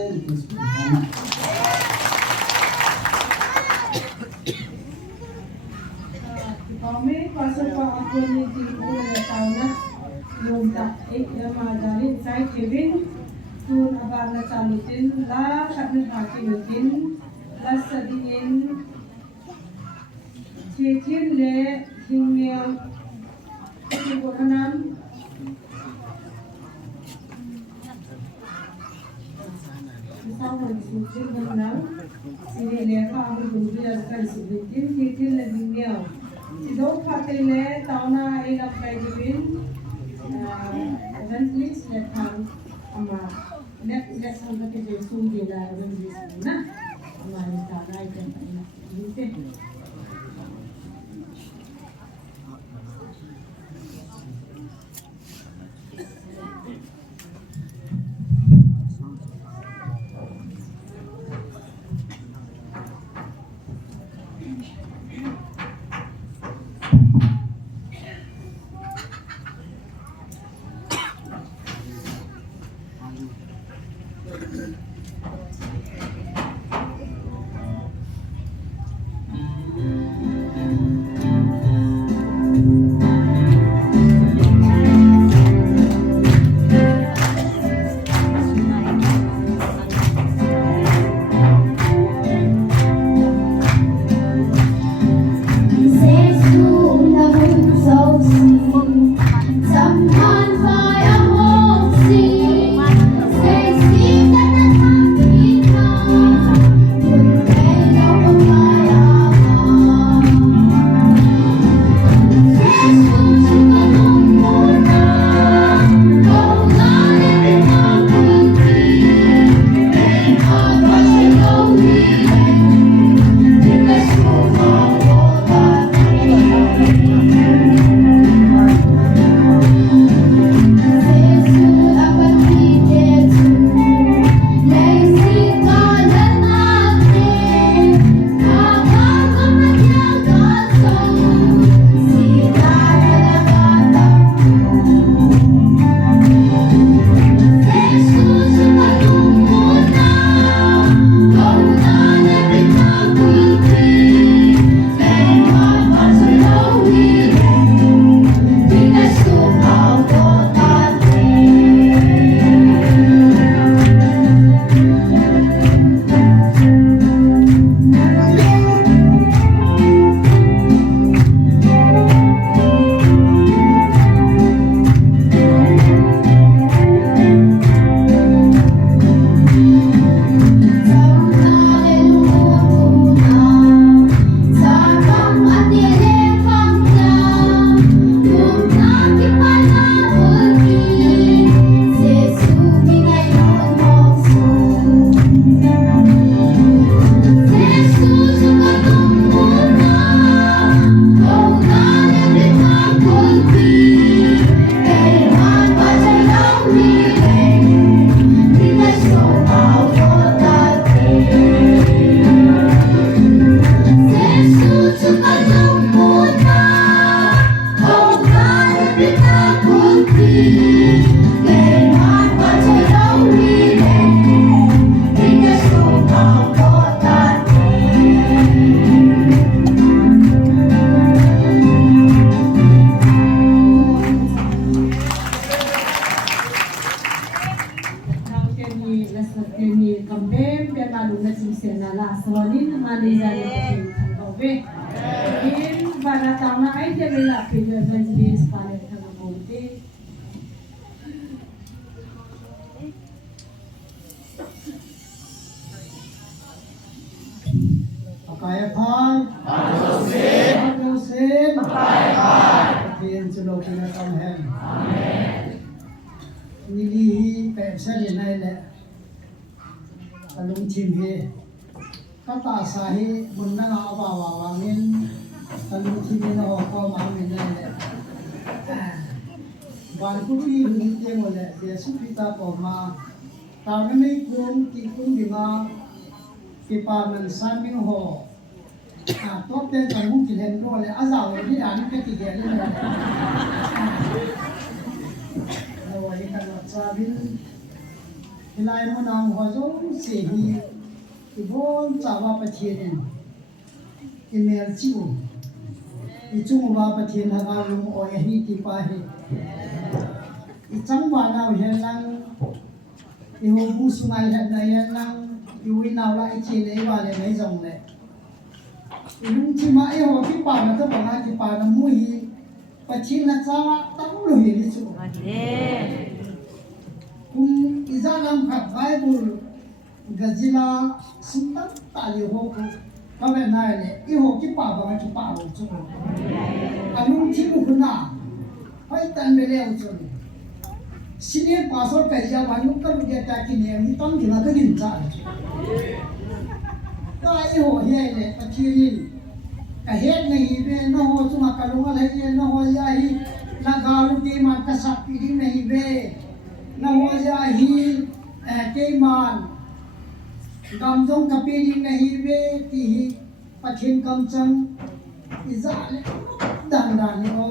Kami pasal pa ako ni Tito na tao na yung daig na madalin sa Kevin tun abang na salutin la kat na hakimutin la sa dingin ทีทินเละทิงเมียวทิงบทน้ำเศร้าหน่อยสุดที่บนน้ำสิเละข้าวมันดูดีกันสุดที่ทีทินเละทิงเมียวสิโดฟัดเละตาวนาเอลับไปดิบินevangelist let ham ama let ham ke Jesu di la evangelist na ama ni ta rai kan na ni Sawalin manizari in Tangawe. In Baratama, I tell you that the evangelist Palet Tangamonte. Akaya Pai, Adosin, Akaya Pai, Atin Sulokin at Amhem. Amen. Nilihi Pepsen in Naile, Alung Chimhe. Kata sahi bunda na abawa wangin talu chini na oko mangin na le barkuti hunte mole Yesu Krista poma tarnami kum tikun dinga kipaman saming ho topen tamu kilen ko le azaw ni ani ke tigel le lo ai kan sabin hilai mo nang ho zo sehi Ibon cawa patien, email cium, itu mula patien hagal lum oyahi tipahi, itang wana uhelang, ihubu sungai hat na yan lang, iwin nawla ichile wale may zong le, Inung cima ho ki pa na to banga ki pa na muhi pachin na sa tamulo hi su kum izanam kha bible gazila sunta tali ho ko kame na le I ho ki pa banga ki pa lo chu anung thi mu khuna pai tan me le chu sine pasor ka ya banu ka lu ya ta ki ne mi tam dina ka din cha ta I ho he le pachin ka het nahi be no ho chuma kalunga lai no ho ya hi na galu ke man ka sapi di nahi be no ho ya hi ke man gam dong ka pe di nahi be ti hi pathin kam chang izale dan dan o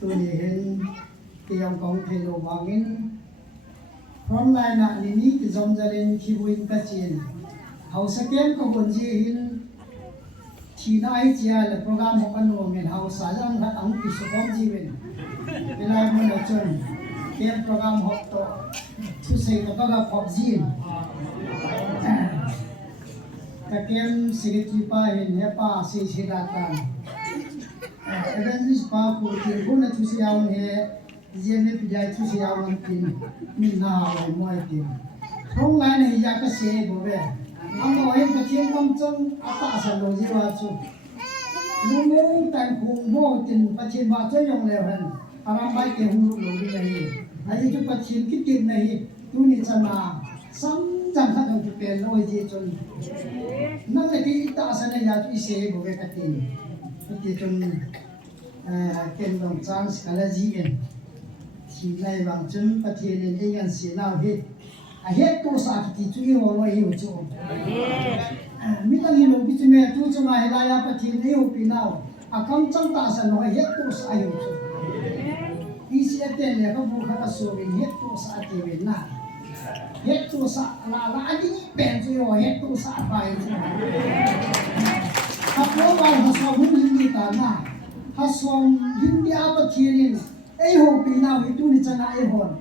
tu ni hen ke yang kong the lo wangin from lai na ni ni ki zom jalen ki buin ka chin Hausa kem ko bonji hin thina ai chia le program ho kan no men hausa jang khat ang ki sukom ji wen belai mon la chon kem program ho to thu sei ka ga phop ji ka kem secretary pa hin he pa se se da ta evangelist pa ko ti ko na thu se yaw he je me pi jai thu se yaw an tin min na wa mo ai tin thong lai ne ya ka se bo be Amo ay patien kam chong ata sa lo ji wa chu lu tan khung bo tin patien ba cho yong le han aram bai ke hung lu lo di nahi ai chu patien ki tin nahi tu ni chana sam jang kha dong pe lo ji chon na le ki ta sa na ya tu se bo be ka tin ti chon ken dong chance kala ji en si lai wang chun patien ni yan si na he a het to sa ti chu I ho lo hi chu mi tang hi lo bi chu me tu chu ma he la ya pa thi ne ho pi nao a kam chang ta sa no het to sa yo chu I si aten le ka bu kha ka so bin het to sa ti wen na het to sa la la di pen chu yo het to sa pai chu ha lo ba ha so hu ni ta na ha so hin dia pa thi ni ei ho pi nao hi tu ni chana ei hon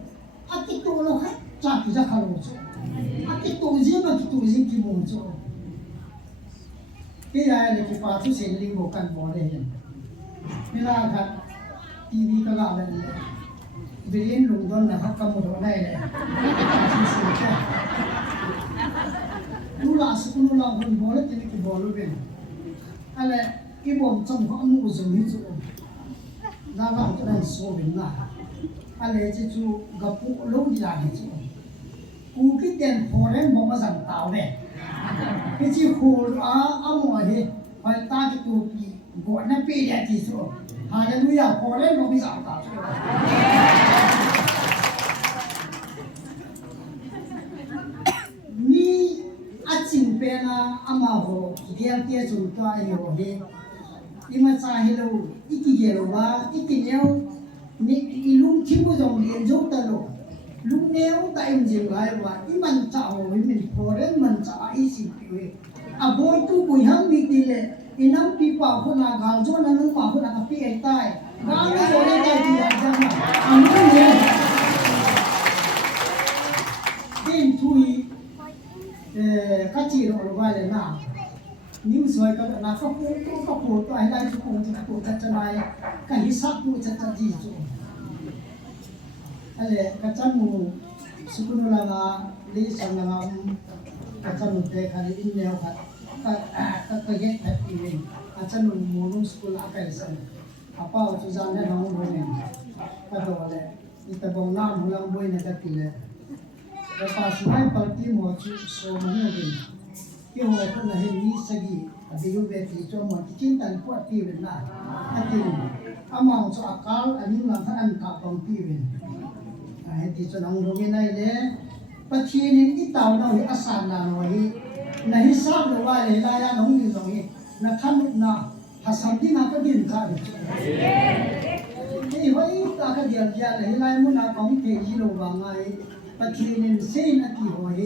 a ti to lo kha cha ki ja kha lo chu a ki tu ji ma ki tu ji ki mo chu ke ya le ki pa chu sen ling mo kan mo le hen mila kha tv ka ga le bilin lung don na ka mo do nai le tu la su nu la hon bo le ti ki bo lu ben ale ki bom chong ko mu zo ni chu na ga ta na so bin na ale ji chu ga pu lo di la ni chuกูคิดเด่นโผล่เล่นบอกมาสั่งเต่าเนี่ยพี่ที่ครูหมอที่คอยตาจะตัวปีกวดนั่นปีเดียที่สุดหาจะดูอย่างโผล่เล่นบอกไม่สั่งเต่ามีอาจิงเป็นอามาโหเดียร์เตี้ยสุดตัวไอ้โหเฮที่มาสาเหตุอีกทีเดียวว่าอีกทีเดียวนี่อีลุงที่ผู้ชมเรียนจบตลอดลูกเนี้ยแต่ยังจริงไงว่าที่มันจะเอาไว้มันพอเรื่องมันจะไอ้สิ่งที่อ่ะบอยตู้บุยหังมีดีเลยอีน้ำปีป่าคนละกาลจวนนั้นป่าคนละกับปีไอ้ใต้กาลไม่โดนได้ดีอ่ะจังอ่ะอันนั้นเนี่ยเดินทุยกัจจิโร่ไว้เลยนะนิ้วสวยก็นะก็พูดตัวไอ้ได้ทุกคนจะพูดจะไหนก็ฮิซับพูดจะดีจุอะไรกัจจันมูสุกุนุลาลีสังลากัจจันมูเตคาริอินเดียค่ะก็เย็ดแบบอีเวนกัจจันมูนุ่งสกุลอาเกสันอาป้าจุจานเนี่ยน้องรู้เนี่ยก็โดนเลยอีตาบงน้ำหัวลำบวยเนี่ยก็ตีเลยแต่ป้าสุดท้ายปาร์ตี้หมดชุดโซมันเนี่ยเป็นที่หัวคนละเห็นนี้สกีอดีตเวทีจอมหมดที่จินตันปวดตีเป็นหน้าอาทิตย์อามังจะอากาศอันนี้หลังท่านกับปังตีเป็นไอ้ที่จะนั่งดูไม่ได้เลยปัจจัยนี้ที่เต่าเราอาสานาหน่อยนะฮิซับหรือว่าเลยลายน้องนี่ตรงนี้นะท่านนะภาษาที่นักก็ดินกันนี่ไว้ตากระเดียดยาเลยลายมุนาของเทจิโร่บางไงปัจจัยนี้เส้นที่หัวเฮ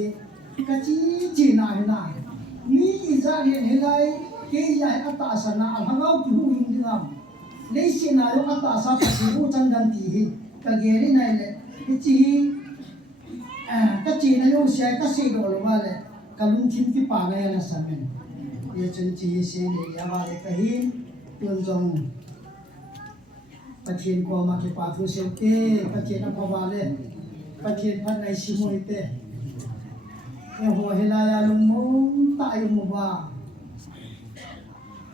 กะจีน่าเห็นไหมมีอิจฉาเห็นไรเกี่ยอัตตาสนาอันเราคือหูยิงดีงามเลยสินาอยู่อัตตาสัพพะผู้จังดันทีกะเกลีนั่นเลยจีกะจีนายกเสียกะสีโดนว่าเลย kalung chim ki pa na na samen ye chun chi se le ya ba le kahin tun jong pathin ko ma ki pa thu se te pathin a ba le pathin phan nai si moi te e ho helaya lung mo ta yu mo ba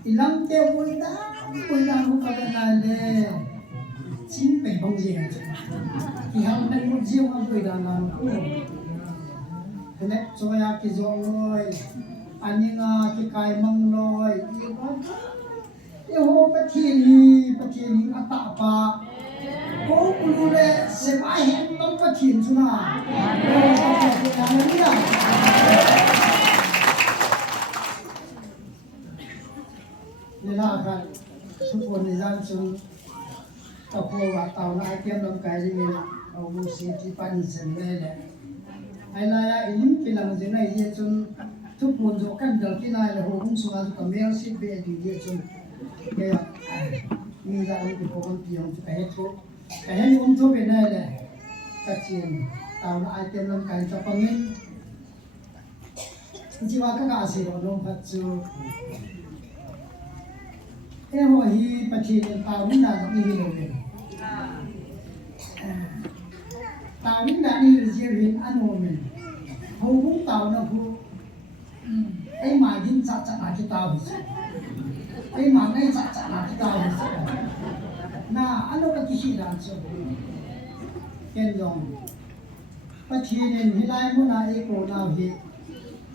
ilang te voi da ho ka na le chính bệnh bông gì thì ham đang muốn riêng ăn tuổi đàn làm thế này cho ya cái rồi anh ấy cái cái măng rồi yêu hồ bắt thiên ăn tạ pa cố bulu le xem ai hẹn nó bắt thiên chứ nào làm cái gì à nên là cáiทุกคนในร้านชมตะโพว่าเต่าละไอเทียมลำไก่ที่มีเอาบุษีที่ปันเสนเลยแหละไอ้นายอิลิมกิลังจะไหนเยจนทุกคนจะกันเดินที่นายเลยโหมุงสุนัขกับเมียสิเบียดีเยจนเกี่ยมีการอุปกรณ์เกี่ยวกับไอ้ทุกไอ้เห็นอุ้มทุกเป็นได้เลยกระเจียนเต่าละไอเทียมลำไก่จะปังเงินที่ว่าก็กาสิโรนพัดจูเอ้หัวฮีปะชีนตาวินาทีนี้เลยตาวินาทีนี้เจียวินอันโนเมนหูบุ้งเต่านะหูไอ้หมายินจัดจัดอาจิตาวิสไอ้หมาไอ้จัดจัดอาจิตาวิสน่าอันนั้นก็คิดดังสุดเก่งยองปะชีนฮิไลมุนาเอโกนาฮี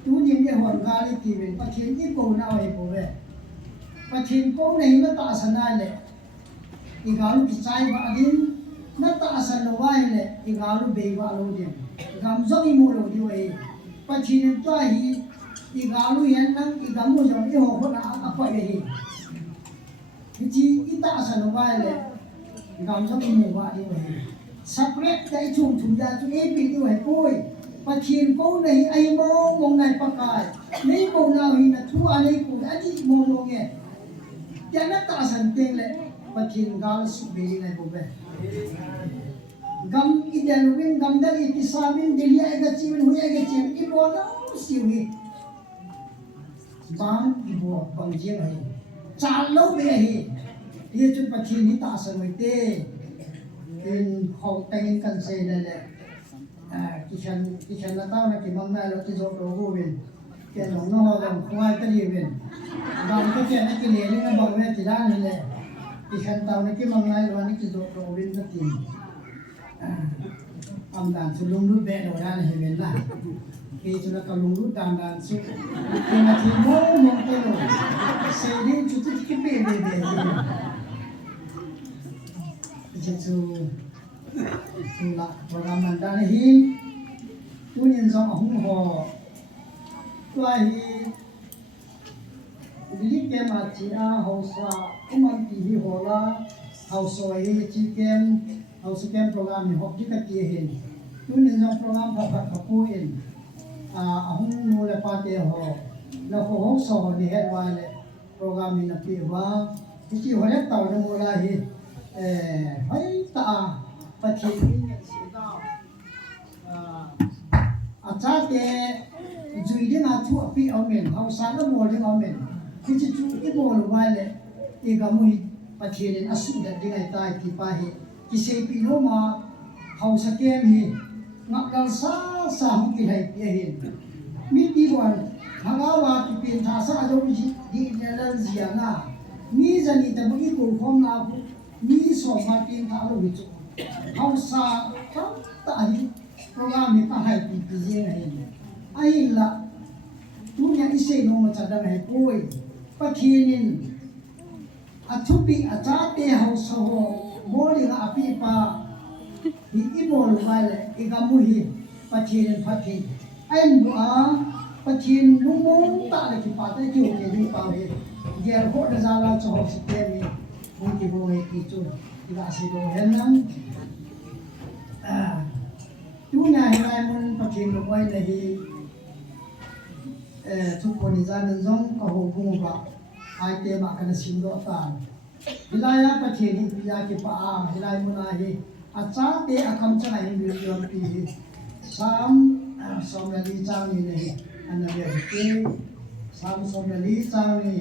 ตูนี่เนี่ยหัวกาลิกีเป็นปะชีนอีโกนาเอโกเวปะชินก็ในนัตตาสนาเลยอีกาลุกิจายว่าดินนัตตาสนว่าเลยอีกาลุเบย์ว่าลุดินกำจังอีโมลุดิวเอปะชินตัวฮีอีกาลุยันนั่งอีกามุจงอีหัวคนอาไปเลยฮีจีอีตาสนว่าเลยกำจังอีโมว่าดิวเอสักเล็กได้ชุ่มยาจุเอปีดิวเอปุ้ยปะชินก็ในไอโมมองในปากกายไม่มองนาหินัทัวอะไรกูอันที่มองลงเงี้ยยังนักตาสันเต็งเลยปะทินกาลสุบีในบุเบกำอีเดนวินกำดังอีพิซาวินเดียเอกจีวินหุยเอกจีวินอีบัวน้องสิวิบางอีบัวบางเจียงให้จานโลเบให้ที่จุดปะทินนี่ตาสันไว้เต้เป็นเขาแต่งกันเสร็จเลยกิฉันละเต้านะกิมังได้เราที่โจโตกูวินแกหลงนอลงควายตะลีวินบางก็แกนักกิเลสนี่ก็บอกแม่ติด้านนี่แหละที่ฉันเตาในที่มังไงวันนี้กิโดโรวินก็กินอำด่านสุลุงรุ่นแบะโดด้านเห็นไหมล่ะที่จุลกลุงรุ่นด่านสุดเป็นนาทีโม่มองเตโลเซดินจุดที่เปย์เบย์ที่จะสุละโปรแกรมมันด้านหินตุนินสองหุ่นห่อตัวหิลิเกมาจีอาเฮาสาอุมันปีฮิโฮลาเฮาสวยจีเกมเฮาสเกมโปรแกรมมีฮอกที่ตะกี้เห็นตุนินสองโปรแกรมพักพูเองหุ่นนูเลปาเตโฮแล้วก็ฮอกสอนี่เห็นว่าเลยโปรแกรมมีนับปีว่าที่หัวเล็กเต่าในมูลาหิให้ตาปะทินเนี่ยสีดาวอาจารย์จุยดิ้งอาทุกปีเอาเมนเอาสารละโมดิ้งเอาเมนคือจะจุยโมลไว้เลยอีกามุยปะเทียนอสุดดิ้งไอตายที่ป้าเหกิเซปีโนมาเอาสเกมฮีนักการสาหุกิให้เพียเห็นมีที่วันหากว่าที่เป็นทาสาโดมิจิดีเนลันเซียนามีจะนี่แต่บุอีกูของนาบุมีสองมาเป็นทาโลวิจุเอาสาทั้งตาหิโปรแกรมมีป้าให้ปีปีเยอะให้ไอ้ละทุกอย่างอิเซโนมาจัดได้ให้ป่วยปะเทียนอาทุปีอาจารย์เตะเฮาสโฮโมลิงอาปีปาฮิอิโมลไว้เลยอีกามุฮิปะเทียนพัดทีไอ้หนูปะเทียนลุงมงตาเลยที่ปาได้ที่โอเคดูเปล่าเห็นเดี๋ยวโคตรจะลาจะหอบสเตมีมุนที่โบเฮกิจูอีกาสิโดเห็นนั้นทุกอย่างให้ได้มันปะเทียนลงไว้เลยทุกคนที่จะนึกถึงก็หัวพุ่งว่าไอเทมอาการสิ่งต่างๆเวลาอยากไปเที่ยวที่อยากไปป่าเวลามันอะไรอาจารย์เตะอาคำจะไหนมีเรื่องปีสามสมัยที่จางนี่เลย อันนั้นเรียกที่สามสมนาลีเจ้านี่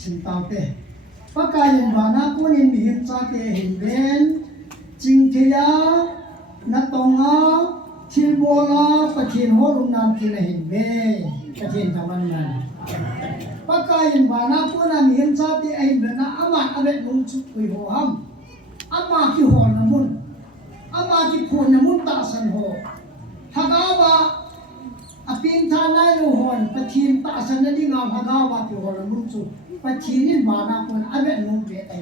สิงเตาเตะปากกายันวานากุนินมีหินจ้าเตหินเบนจิงเทียนัตงาทิลโบลาปะเทียนโฮลุนามกินหินเบปะเทียนทวันนั้นปากกายันวานากุนามีหินจ้าเตหินเบนะอามาอเวทลุงชุกุยโฮฮัมอามาki ho namun ama ki phun namun ta san ho hagawa apin tha nai lo hon pathin ta san na dinga hagawa ki ho namun chu pathin ba na kon ave nu be tai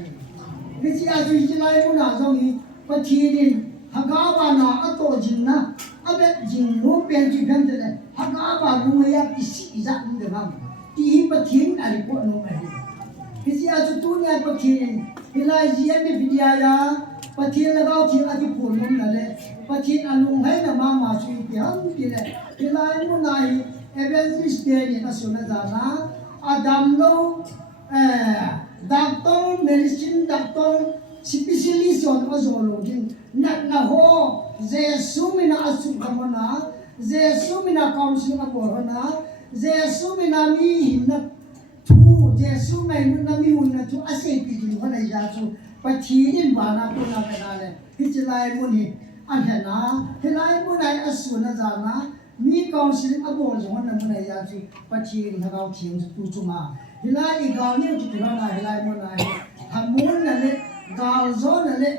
ni chi a chu chi lai mu na jong hi pathin hagawa na ato jin na ave jin nu pen chi phem de hagawa lu ya ki si za nu de bang ki pathin ari ko no mai ni chi a chu tu nya pathin hilai ji ame vidya ya pathin lagao thi ati phun mum na le pathin anung hai na ma ma chui ti ham ti le hilai mu nai evangelist de ni na suna za na adam no doctor medicine doctor specialist on azology na ho jesu mina asu kamana jesu mina council na borona jesu mina mi na Jesu mai nu na mi un na tu ase pi tu na ya chu pa thi in ba na ko na pe na le hi chi lai mu ni an he na he lai mu nai asu na za na mi council a bo jo na mu na ya chu pa thi in ha gao thi tu chu ma hi lai i ga ni chu ti na hi lai mu na ha mu na le ga zo na le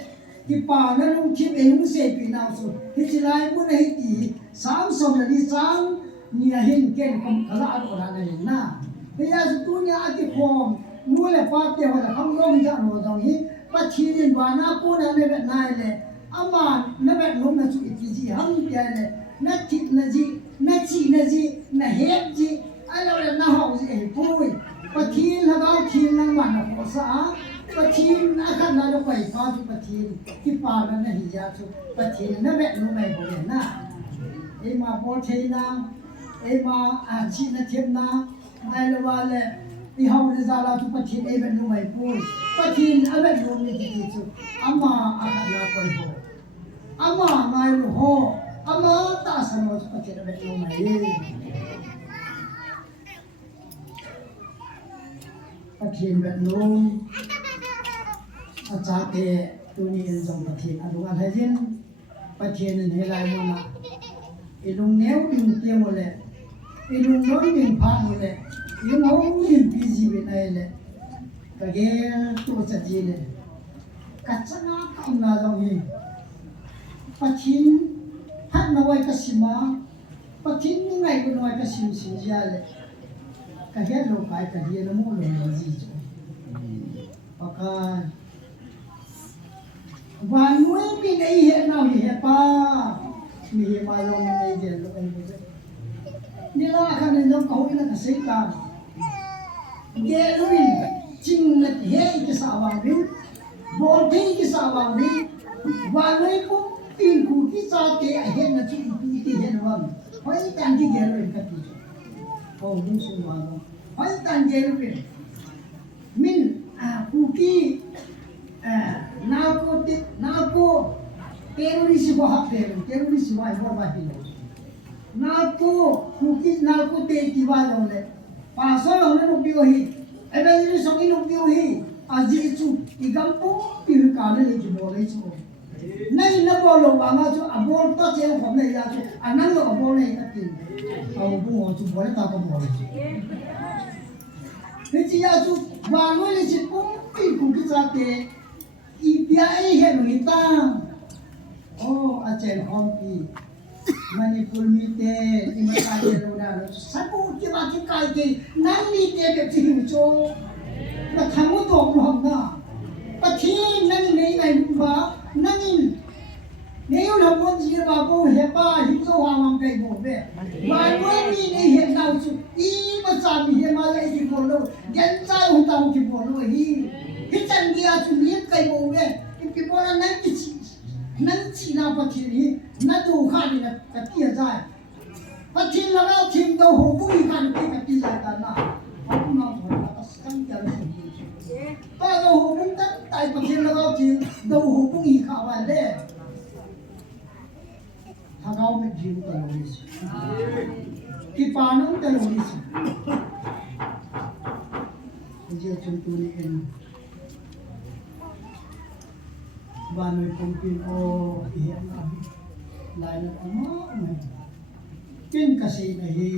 ki pa na lu ki e mu se pi na chu hi chi lai mu na hi ti sam som na di sang ni a hin ken kom khala a ro na ni na Bây tu nhà ati khom nuôi là phát tiền hoặc là không có gì nữa rồi hi bắt chi đến vào na cô na này bên này này ama na bên lúc na chú ít gì hâm tiền này na thịt na gì na chỉ na gì na hết gì ai đâu là na học gì vui bắt chi là bao chi na mà nó có sao bắt chi na khăn na nó phải phá chú bắt chi cái phá nó này gì ra chú bắt chi na bên lúc này có đến na em mà bỏ chơi na em mà chỉ na thêm na ai là vào lệ đi học đi ra là chúng pathin ai bên nuôi bui pathin ai bên nuôi mình thì chú ama akan là coi ho ama mai lu ho ama ta san ho pathin ai bên nuôi mình pathin bên nuôi acha ke tu ni in jong pathin adu an hai jin pathin in helai mo na ilung neu ding tiang mo le ilung noi ding pha mo le yung hong yung busy with ay le kage to sa jile katsanga kaum na daw hi pathin hat na wai kasima pathin ni ngai ko noi kasim sin jale kage lo kai kage na mo lo ji jo paka wanui bi nei he na hi he pa mi he ma lo mi nei je lo ai ni la ka ni lo ko ina ka sei ka ge luin ching na he ki sa wang bin bol the ki sa wang bin wa noi ko tin ku ki sa te a he na chi ki ti he na wang hoi tan ki ge luin ka ti ko ni su wa no hoi tan ge luin min a ku ki na ko terrorist ko ha terrorist wa ho ba hi na ko ku ki na ko te ki wa lo le pa so lo ne no pi o hi evangelist song i no pi o hi aji chu igam po pi ka le le ji bo le chu nai na bo lo ba ma chu a bo to che ko me ya chu anang lo bo le ka tin au bu mo chu bo le ta ko mo le ni ji ya chu ba lo le chi po pi ku ki sa te i pia e he no ita oh a chen hom pi Manipur mite imakaje roda sabu ki ba ki kai ke nan ni te be chi cho na thamu to mo na pathi nan nei nai ba nan nei lo mo ji ba bo he pa hi zo wa mang kai bo be ma no ni nei he na chu I ma sa mi he ma le ki bo lo gen sa hu ta ki bo lo hi chan dia chu ni kai bo be ki bo na nan ki nan chi na pathi ni na tu kha ni na ka ti ja pathi la ga thim do ho bu ni khan ki ka ti ja ta na ho na ho na san ja ni ta do ho bu ta tai pathi la ga thim do ho bu ni kha wa le hiu ta lo ni ki pa nong ta lo ni je chung tu ni en ba noi pom pin o hian na lai na ma mai tin ka sei na hi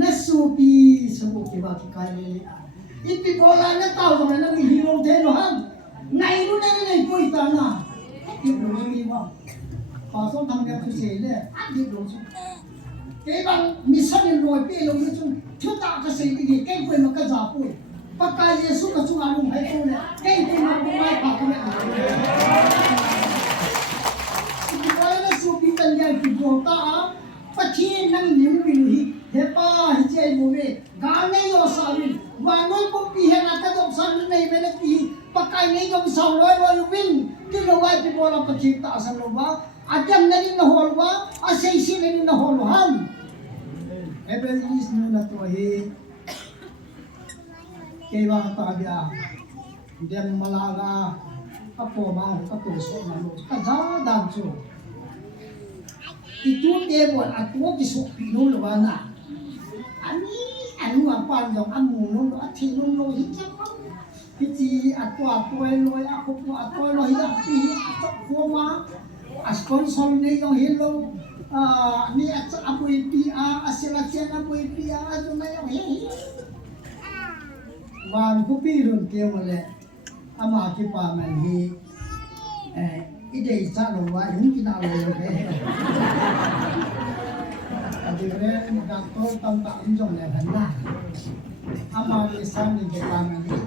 na su pi sabu ki ba ki kai le ipi bola na tao so na ni hi lo the no ham nai nu na nei poi ta na ki lo ni ma pa so thang ya tu sei le a di lo su ke bang mission ni loi pe lo ni chung chu ta ka sei ni ke poi ma ka za poi pa ka yesu ka chu anu hai ko le ke poi ma ko mai pa ka le ipi bola na su pi tan ya ki bo ta pachi nang nim pi hi he pa hi che mo ve ga ne yo sa win wa noi po pi he na ka dom san nei ve na pi pa kai nei dom sa loi loi win ki lo wai pi bola pachi ta sa lo ba adam na rin na hol ba a sei si na rin na hol han Hebrews nu na to hi ke wa ta bia dem malaga ka po ma ka to so na lo ka za dan chu itu dia buat aku besok pinul wana ani anu apa yang amu nul ati nul hijab hiji aku lo hijab pi aku ma sponsor ni yang hello ni aku pi asilasian aku pi adu na yang he wan ku pi run ke mole ama ki pa man hi idei sa lo wa yung kinalo he adire doctor tam ta injong le hanna ama ni san ni ke pa man ni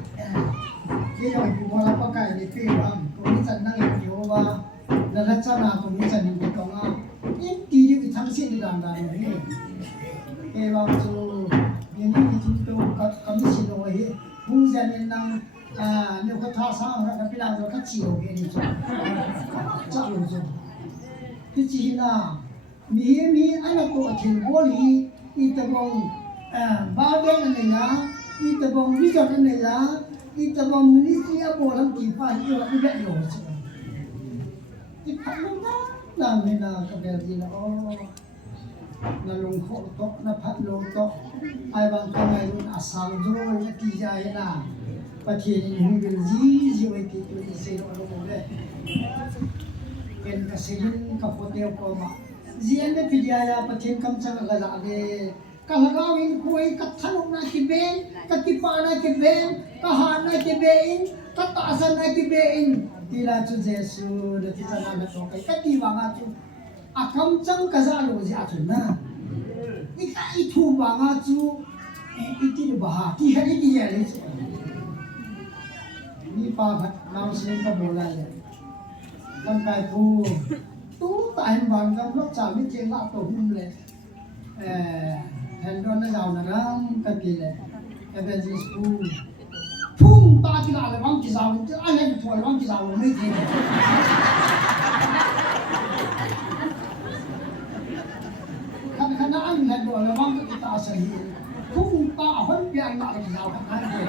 ke yo ku wala pa kai ni pi ram ko ni san nang yo wa na ra cha na ko ni san ni ko nga in ti ri thang si ni dan da ni ke wa chu ni ni chu to ka kam si no he hu jan ni nang nếu có thao sao là cái nào rồi các chiều kia đi cho chắc luôn rồi cái gì là mi anh là tổ trưởng bố lý ít tập bông bao đêm này là ít tập bông ví dụ này là ít tập bông lý kia bố làm gì phải yêu cái vậy rồi thì phải luôn đó làm này là cái việc gì là là lùng khổ to là phát lùng to ai bằng cái này luôn asal rồi cái gì vậy là pachi ni hingil ji wai ki tu ni se ro mo le ken ka sin ka fote ko ma jian me pidia ya pachen kam chang ga la de ka lagaw in koi ka thalok na ki ben ka ki pa na ki ben ka ha na ki ben ka ta san na ki ben tila chu jesu de ti sana na to kai ka ti wa nga chu akam chang ka za lo ji a chu na ni ka I thu wa nga chu I ti ba ha ti ha ni ya le ni pa nam sin ka bola le kan kai pu tu tai ban kam lok cha mi che la to hum le hen don na jaw na ram ka ki le evangelist pu phum ta ki la le wang ki jaw ni a le thoi wang ki jaw mai the kan kan na an hen do le wang ki ta sa hi phum ta hon pi an la ki jaw ka an de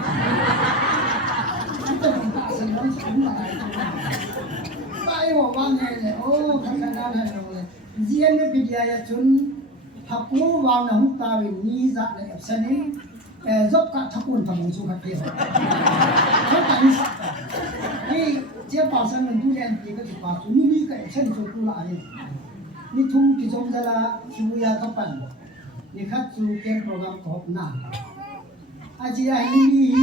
Tại họ ban ngày này, khăn khăn đan này rồi, riêng cái video ya chun, học cố vào là hút ta về ni dạ này ép sen ấy, giúp cả thắc quân thằng một số khác kia, rất là như vậy. Cái chế bảo sang mình tu luyện thì cái bảo tu ni cái sen cho tu lại, ni thung cái trong đó là chú ya các bạn, ni khác chú cái program có học nào, aji ai ni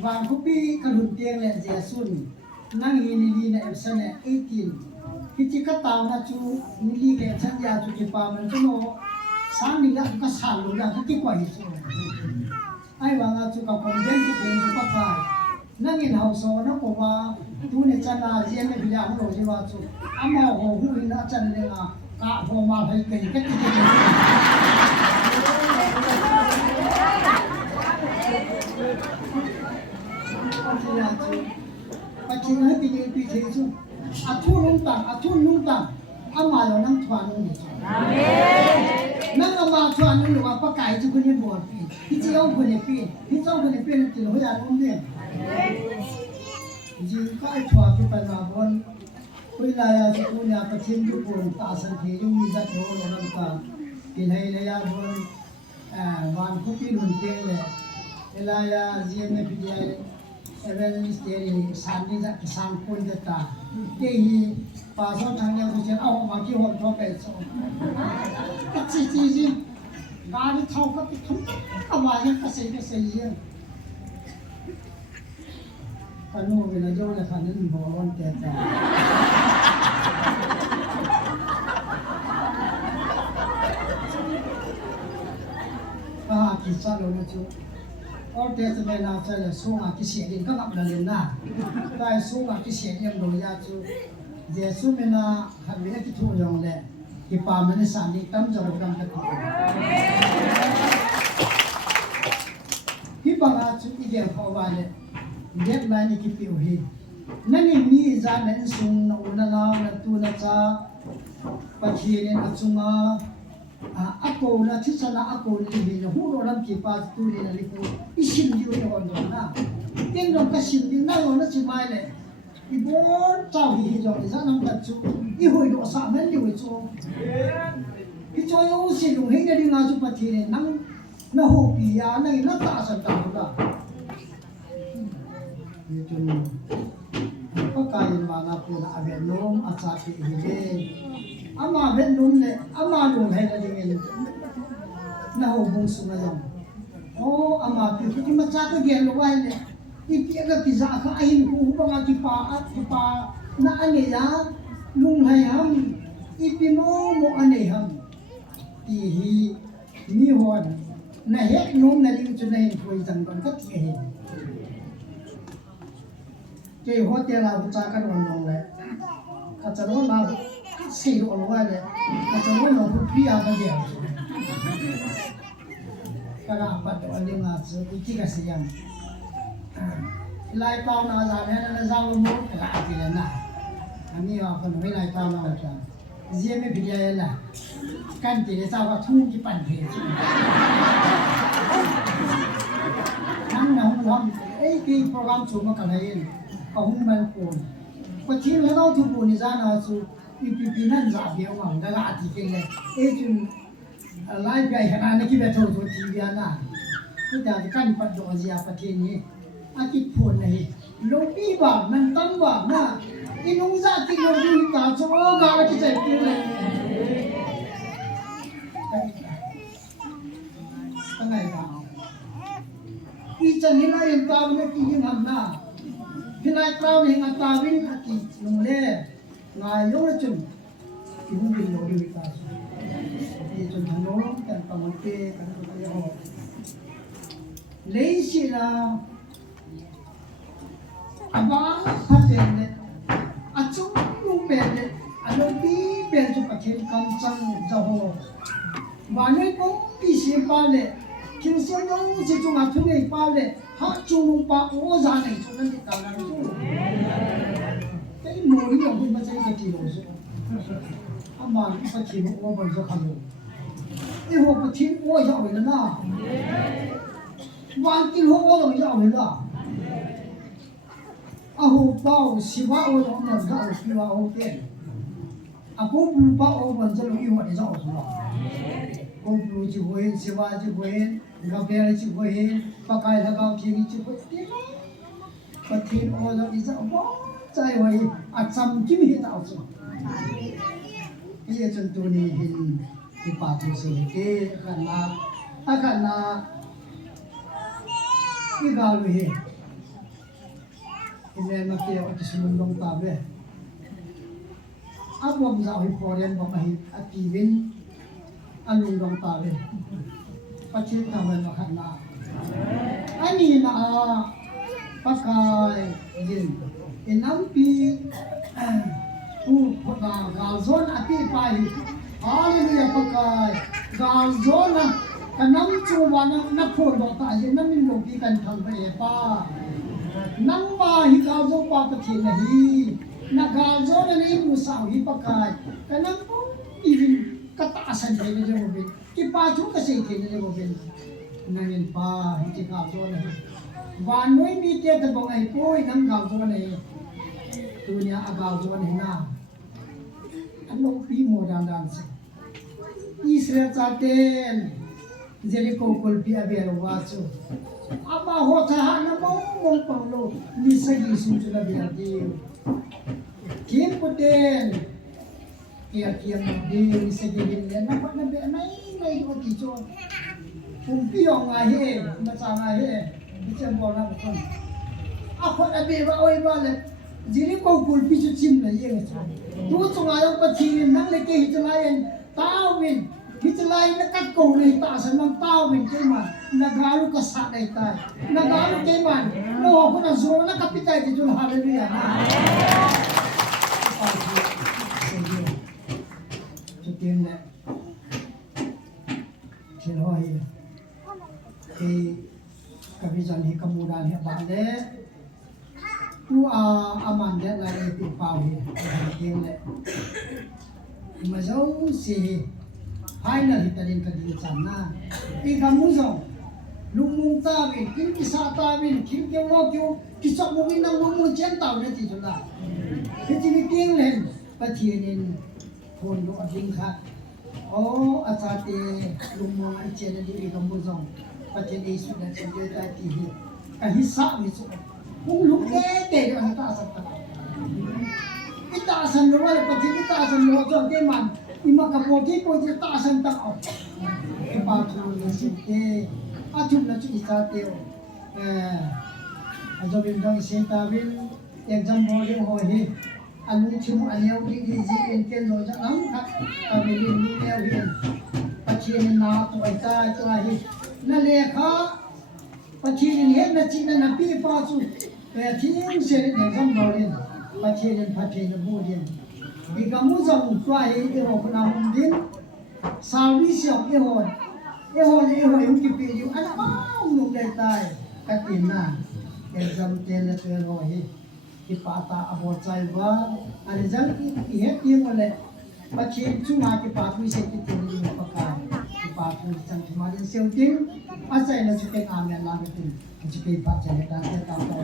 vàng copy cái luận tiền là gì xuân năng hi na epsan 18 cái chỉ cái tàu na chú ni cái chân ya chú cái pa mình chú nó sáng đi lại cái sản luôn là cái quả gì ai vàng chú cái công dân cái tiền chú bắt phải năng in hậu số nó có mà chú này chân là riêng cái video nó rồi mà chú ama hồ hú nó chân này là cả hồ mà phải cái pachi na pi pi the chu athu nung tang ama yo nang thwa nung ni amen nang ama thwa nung lo pa kai chu kun ni bo pi hi chi ong kun ni pi hi chong kun ni pi ni ho ya nung ni ji kai thwa pi pa na bon คุยลายาสุญญาประทิมทุกคนตาสันทียุ่งมีจัดโยนลำตากินให้เลยาบนวันคุปีนุ่นเตเลยลายาเจียมในพิธีเอเวนสเตอรีสันนิษฐานสังคนเดตาเกี่ยป่าสองทางเนี่ยก็จะเอามาที่ห้องทั่วไปส่งก็จริงๆการที่เท่าก็ติดทุกเอามาเนี่ยก็เสียกันโน้เวลาโยนเลยค่ะนั่นบอลวันเตะจ้ากิจสารโลจูออเดตเมนาเจลสูงอากิเสียดินก็กับนั่นเลยนะได้สูงอากิเสียดินโดยยาจูเจสูเมนาหันไปที่ทุ่งยองเลยที่ป่ามันสานดิตั้มจะรู้กันกันที่บางอาจูอีเดียพอวันเลยเด็กนายนี่คิดผิวหินนั่นนี่มีจานนั้นสูงนะอุณนาและตูนัจ้าปัจเจียนอาจุมาอากูนะที่ฉันอากูนี่มีนะหูเราลำกี่ปาตูนี่นะลิคูอิชินยูนี่วันนั้นนะเต็มเราก็ชินดีนั่งวันนั้นชิมาเลยอีบอนเจ้าหิจอยจะนั่งกันจูอีหัวดูสามเดือนจูอีจอยเอาสิลุงเฮงเดียงอาจูปัจเจียนนั่งน่าหูปียานั่งน่าตาสันตาหูละนี่จนก็กลายมาหน้าปูนอาเบนนมอาซาติฮิเบอามาเบนนมเนี่ยอามาลุงให้ละดิ่งเองน่าหูบงสุนัยองโอ้อามาพี่ที่มาจากก็เดียนลงไว้เนี่ยอีพี่ก็พิจารณาไอ้หูบางทีป้าน่าอันนี้ยาลุงให้ฮัมอีพี่โมอันนี้ฮัมอีฮีมีหัวน่าเห็นนมน่าดิ่งจนเห็นคุยจังกันก็ที่เห็นเจ้าหัวเตี้ยเราจะกันวันนองเลยอาจารย์เราสี่ดวงวันเลยอาจารย์เราพูดพี่อากันเดียวก็น่าปัดวันเดียวมาซื้อที่กสิยังไล่เป้าหน้าจานเนี่ยนั่นจะเอาหมดก็อาทิตย์ละนะอันนี้ว่าคนไม่ไล่เป้าหน้าจานเยี่ยมไม่พิจารณากันที่จะว่าทุ่งที่ปั่นเทจินั่งนั่งทำที่โปรแกรมสูงมากันเลยก็หุ่นมันโอนพอที่เราทุกคนนี่จะน่าสู้อีนั่นจะเบี้ยวมั้งแต่ละอาทิตย์เลยจุนไลฟ์ไปขนาดนี้คิดว่าโทรทีวีนะที่จะกันปัดดอกเสียประเทศนี้อาทิตย์พูนเลยโลบีบ้ามันตั้งบ้านะอีนุ่งจะที่เราดูตาโซ่กาลที่จะกินเลยตั้งไงกันอีจันนี่นะยังตามไม่กี่ยิ่งหันนะที่นายคราวนี้งานตาวินอาทิตย์ลงเล่นายยกจุนที่หุ่นบินโลดีวิตาสุที่จนถนนแต่ตอนเตะกันตัวเดียวเลยสินะอาบ้าพัดเป็นเนี่ยอาจุ่มลุงเป็นเนี่ยอาลูบีเป็นจุดประเคนกันจังจะหัวบ้านนี้ก็ปีเสียบ้านเนี่ยคิดเสียงน้องจะจุ่มอาทุ่งในบ้านเนี่ยฮักจุ่มปากโอ้จานไหนจุ่มนั่นที่การนั่งจุ่มแต่หนูนี่ยังไม่มาใช้กระถิ่นเลยอาบ้านกระถิ่นโอ้บนจะขลุ่มไอ้หัวกระถิ่นโอ้ยาวเลยนะวันกินหัวโอ้ยาวเลยนะอาหูเป้าสิว่าโอ้ยองนั่นจะเอาสิว่าโอ้เก่งอากูปูเป้าโอ้บนจะลงอีหัวนี่จะเอาสิว่ากูปูจีบเห็นสิว่าจีบเห็นกับเบลจีบเห็นปากไก่แล้วก็ขี้จีบเห็นกระถิ่นโอ้ยนี่จะเอาใจไว้อาจำที่มีเหตุเอาสิที่จนตัวนี้เห็นที่ป่าทุเสกเกขันนาอาขันนาที่กาลุยอินเดียนักเที่ยวที่สุนทรตาเวอาบอมจะเอาพอเรียนบอกมาหิอากีวินอันลุงดงตาเวปัจจุบันเป็นมาขันนาอันนี้นะปากกายยินอินน้ำปีผู้พนักงานโซนอาทิตย์ไปฮาเลลูยาปากกายงานโซนนะกันน้ำจูวันนักพูดบอกตาเย็นนั้นมีหลวงพี่กันทำไปป้านั่งมาฮิกาโซปาปะทีนะฮีนักการโซนนี่มุสาวฮิปากายกันนั่งปุ๊บอีวินกตาสันเดนเลยโมบินที่ป้าทุกข์เสียทีเลยโมบินนั่งเงินป้าฮิกาโซนะวันนู้นมีเจ้าตะบงไอ้ปุ้ยนั่งกาโซนะตัวเนี้ยอากาโซนะนะ ano pimo dan se Israel chaten Jericho kolpi abel wasu apa hota na mong panglo misagi sunjula biadi kim puten kia di misagi din na be nai ko kicho kumpiong ahe masama he bisa bona kon ako abe ba oi ba le Jericho kolpi chu chim na ye tu chungayo pathing nang le ke hitlayen tawin Hitlay na katko na itasan ng tawin kay man, nagalo ka sa itay. Nagalo kay man, no ako na zuro na kapitay dito na hallelujah. Sige. Tutin na. Siloy. Kay kabisan hi kamudan hi bale. Tu amanda la iti pawi. Tutin na. Mazaw si final hitarin ka dito sana. Ikamuzo, lumung tawin, kin kisa tawin, kin kyo kyo, kisa mo ng lumung dyan tawin na dito na. Hitiniting len, patinin, kondo ading ka. O, at sati, lumung ang dyan na di ikamuzo, patinin iso na dyan tayo tihi. Kahisa miso, kung lukete, ang itaasan ka. Itaasan mo, patinin itaasan mo, so, di man, imakapogi po dito taasan tao. Ipatuloy na sinte. Atyung na siya isate o. Adobin daw isintawin. Example yung hohi. Anong siya ayaw din izin kendo. Ang kabilin niya yun. Pachinin na ito ay tayo. Ito ay naleka. Pachinin yan na sina na pipaso. Kaya tiyong siya rin example yun. Pachinin mo din. Ikamu zong tuai iho kuna mundin sawi siok iho yung kipi yung ano mau nung daytay katina exam tele pero hi ipata abot sai ba ani jang ihet yung wala pachin chuma ki patu se ki tele yung pakai ipatu sang chuma din seuting asai na chuke amen langitin chuke pachane dan ta ta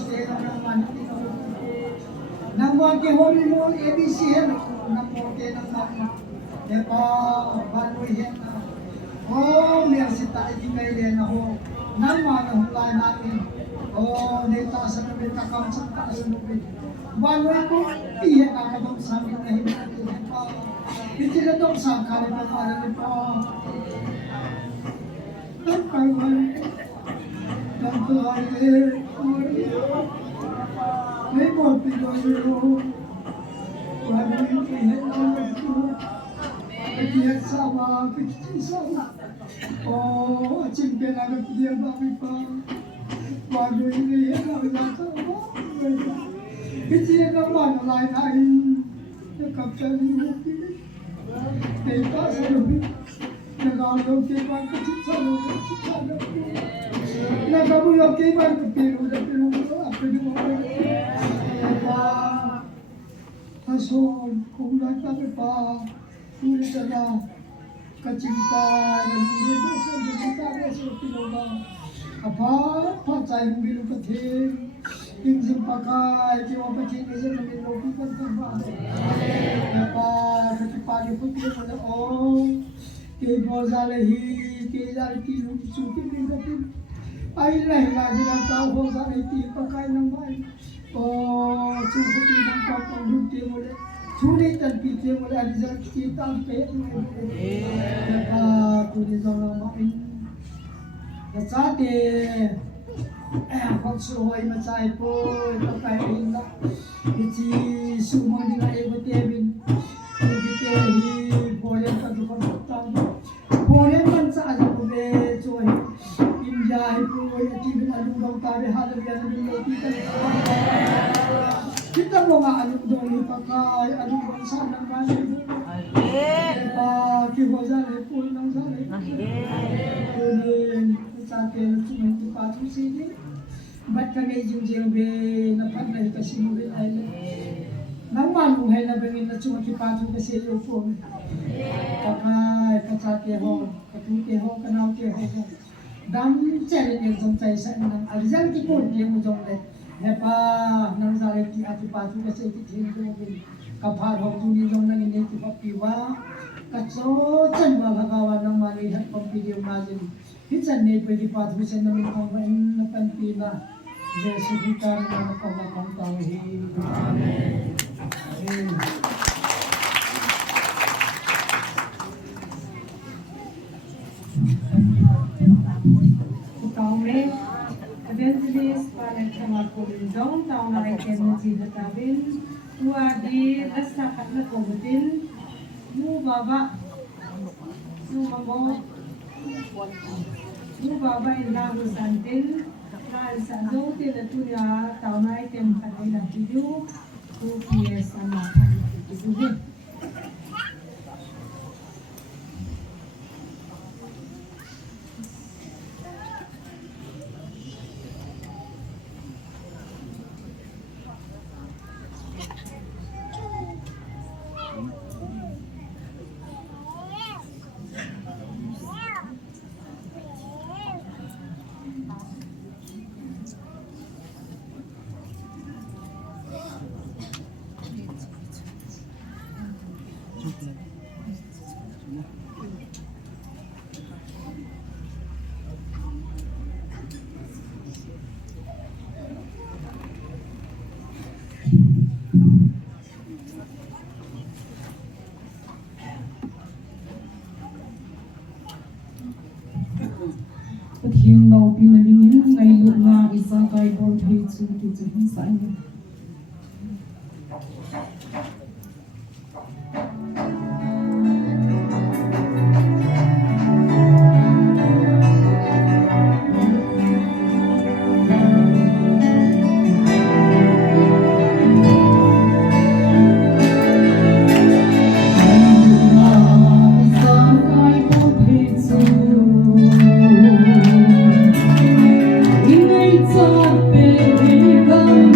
stay naman nang wagi holy mo ABC na porte ng mga pa baluhin merci tayo di kay Lena ho nang mga hulay namin neta sa namin kakamsak taas nubin baluhin ko iya nakadong sa amin na hinagin pa hindi na doon sa kalipan marami pa ang kawan ang kawan may more people baluhin iya nakadong Kaya sama, kaya sama. Cimpen agak dia babi pa. Waduh ini ya nggak bisa sama. Kecil nama lain-lain. Dekat cari bukti. Kita selalu negara keban kecil selalu ada. Negara yang keban kepiru dan piru apa di mana? Apa? Asal kumpulan tapi pa. Sulit na kacimpan ng ulit sa dagitara sa pinuba. Patay ng bilong katin, yung simpakay, kiwa patin na siya ng bilogi ng pagbahay. Katipali po kayo mo na, kay Bozalehi, kay Zalki, suki ng katin. Ay lahi lagi ng tao, Bozalehi, pagkain ng bahay. Suki ng kapangluti mo na. Sulit dan pikir mulai ada kita sampai kulit orang main. Saatnya kalau suai macam pun pakai indah, keci semua dengan ibu tebin, kita hi boleh satu kontak, boleh mansa ada boleh cuai, India itu tebin ada orang tahu hal yang lebih kita. Kita mau nggak anu dong pakai anu bangsa dan bangsa itu. Kibosan itu nang sana. Kemudian saatnya cuma cepat sini. Bat kami jujur be napat na kasi mo be ay. Nang manung hay na bengin na cuma cepat kasi yung po. Pakai kacate ho, katute ho, kanaute ho. Dam challenge yung sampai sa nang alizan kipon yung mujong le. Nepa nang zaleti ati patu kasi itin ko kapar ho tuni jong nang ini ti papiwa katso chan ba bagawan ng malihat pang video majin hitsan ne pwede patu sa namin ang na panpina Yesu kita na pagkakang tawi amen amen Evangelist Panek sama Kulindong, taong nakikin mo sidatabin, tuwadi, lasakat na kubutin, mu baba, mu baba indago santin, na sa do tinatuya, taong nakikin kanay na video, kukiyes ang makakitibuhin. Pathin lau pinalingin ngayon na isang kay Lord Hatsu dito sa inyo. Inay sa piligang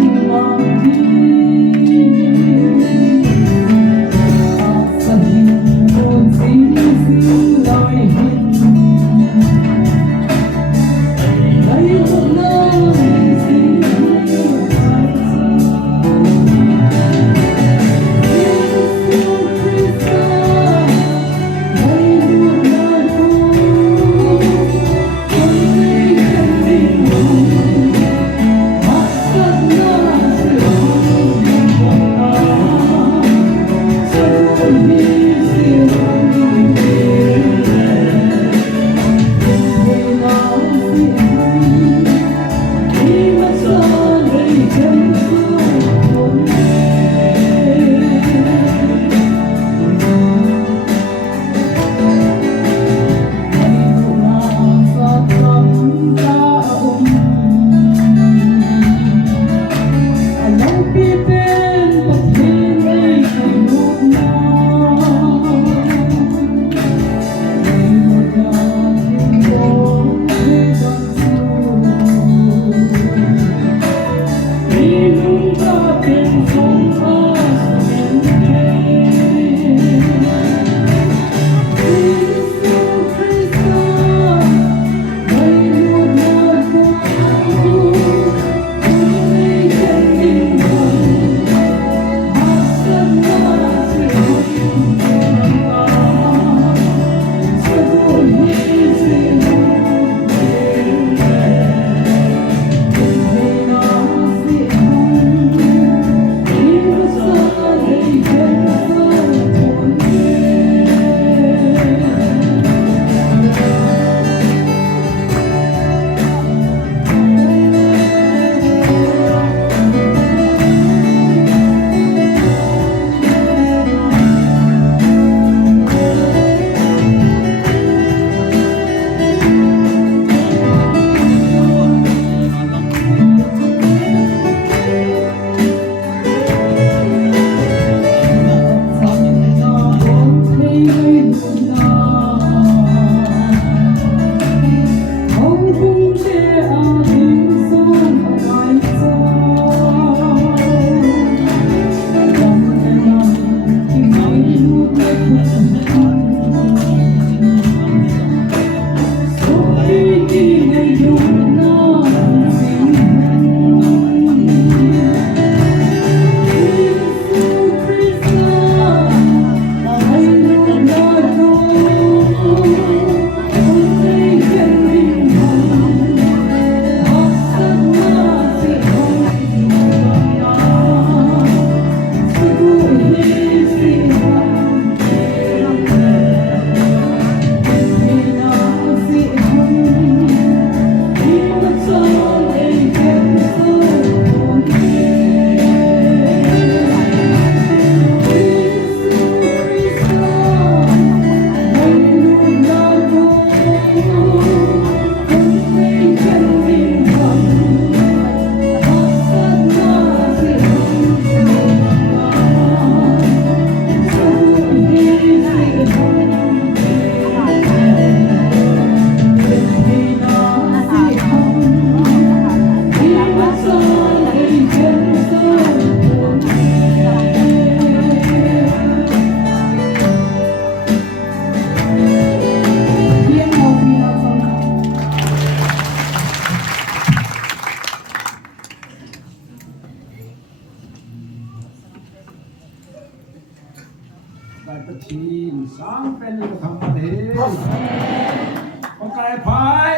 ai phai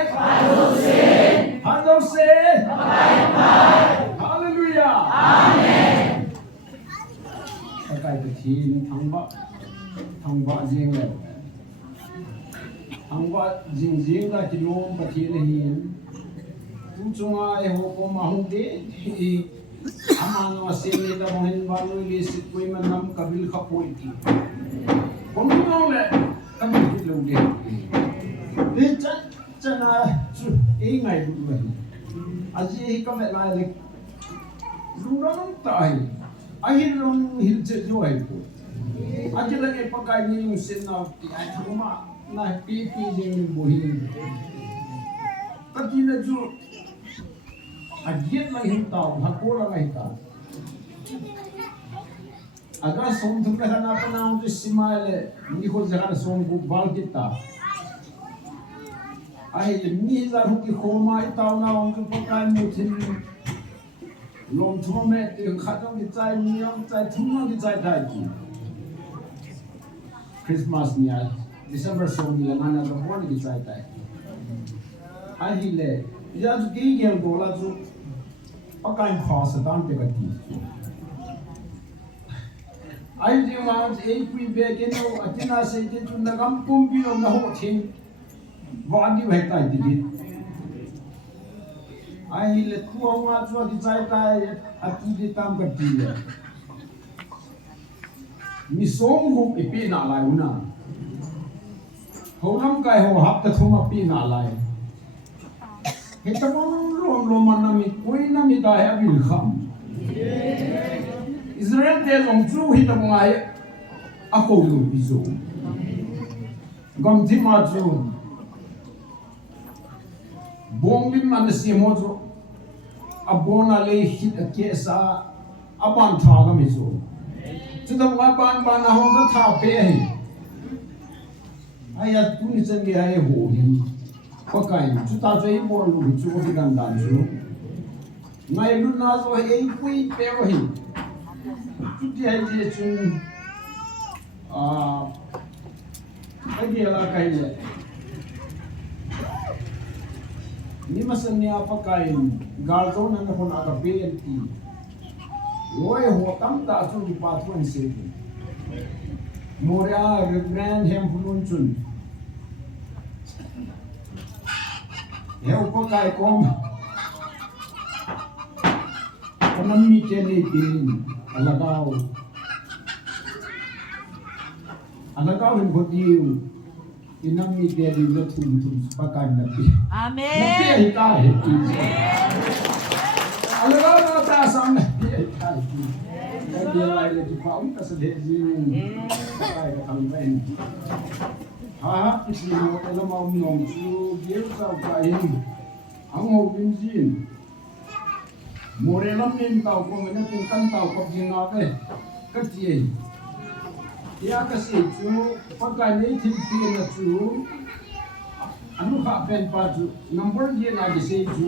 han dâu se hallelujah amen cái thi thằng vợ riêng này thằng vợ riêng là chỉ ôm cái thi này hiền cũng chung ai họ có mà không thế thì aman nó xem đi đâu hình vào nuôi cái sự quay mà nằm kabil khắp hội thì không biết là các bạn biết lâu đi đi chân là ý ngày cũng vậy à gì các bạn lại lúc đó nó tại ai luôn hiểu chết rồi à chỉ là cái pakai ni xin nào thì ai thằng mà này pi gì bồi cái gì là chú Agiat lang hintaw, hako lang hintaw. Aga som tu ka na pa na un simale, ni ko jara som bu bal kita. Ai ni za hu ki khoma itaw na on ko pakai mu thin. Lom thum me ti khatong ki chai ni ong chai thum ki chai thai ki. Christmas ni December som ni la na na ko ni chai thai. Ai hi le, ya ju ki gel go la ju pakai khas dan pe ka ti. Ai di ma ei pui be ke no atina se ke tu na gam kum pi no na ho thin wa di hai tai ti ai le khu ma chu di chai tai ati di tam ka ti le mi song hu pi pi na lai una ho lam kai ho hap ta thuma pi na lai he ta lom lom na mi koi na mi da ya bil kham Israel de long chu hi ta ngai a ko lu bi zo gam thi ma chu bong lim man si mo chu a bona le hit a ke sa a ban tha ga mi zo chu ta ma ban a hong ta tha pe hi ai ya tu ni chen ge ai ho hi ko kai chu ta chei bo lu chu hi gan dan chu ngai lu na zo ei pui pe ho hi Tutti hai dia chung lagi ala kaile ni masan ni apa kain galto na na kon aga penti loi ho tam ta chu di patron se moria rebrand hem funun chun eu ko kai kom konam mi chene tin alagaw hin ko diu inam mi de di la thum pakan na pi Amen. na pi ta he ti alagaw na ta sam na pi ta ti na de lai le ti pa um ka sa de ji ai ka thang ben ha isli mo ela ma um nom chu biel sa ka hin ang ho bin jin Morelam nin tau ko ngana tin kan tau ko jinga ke katie ya ka se chu pakai nei tin pi na chu anu ka pen pa chu number ye na ge se chu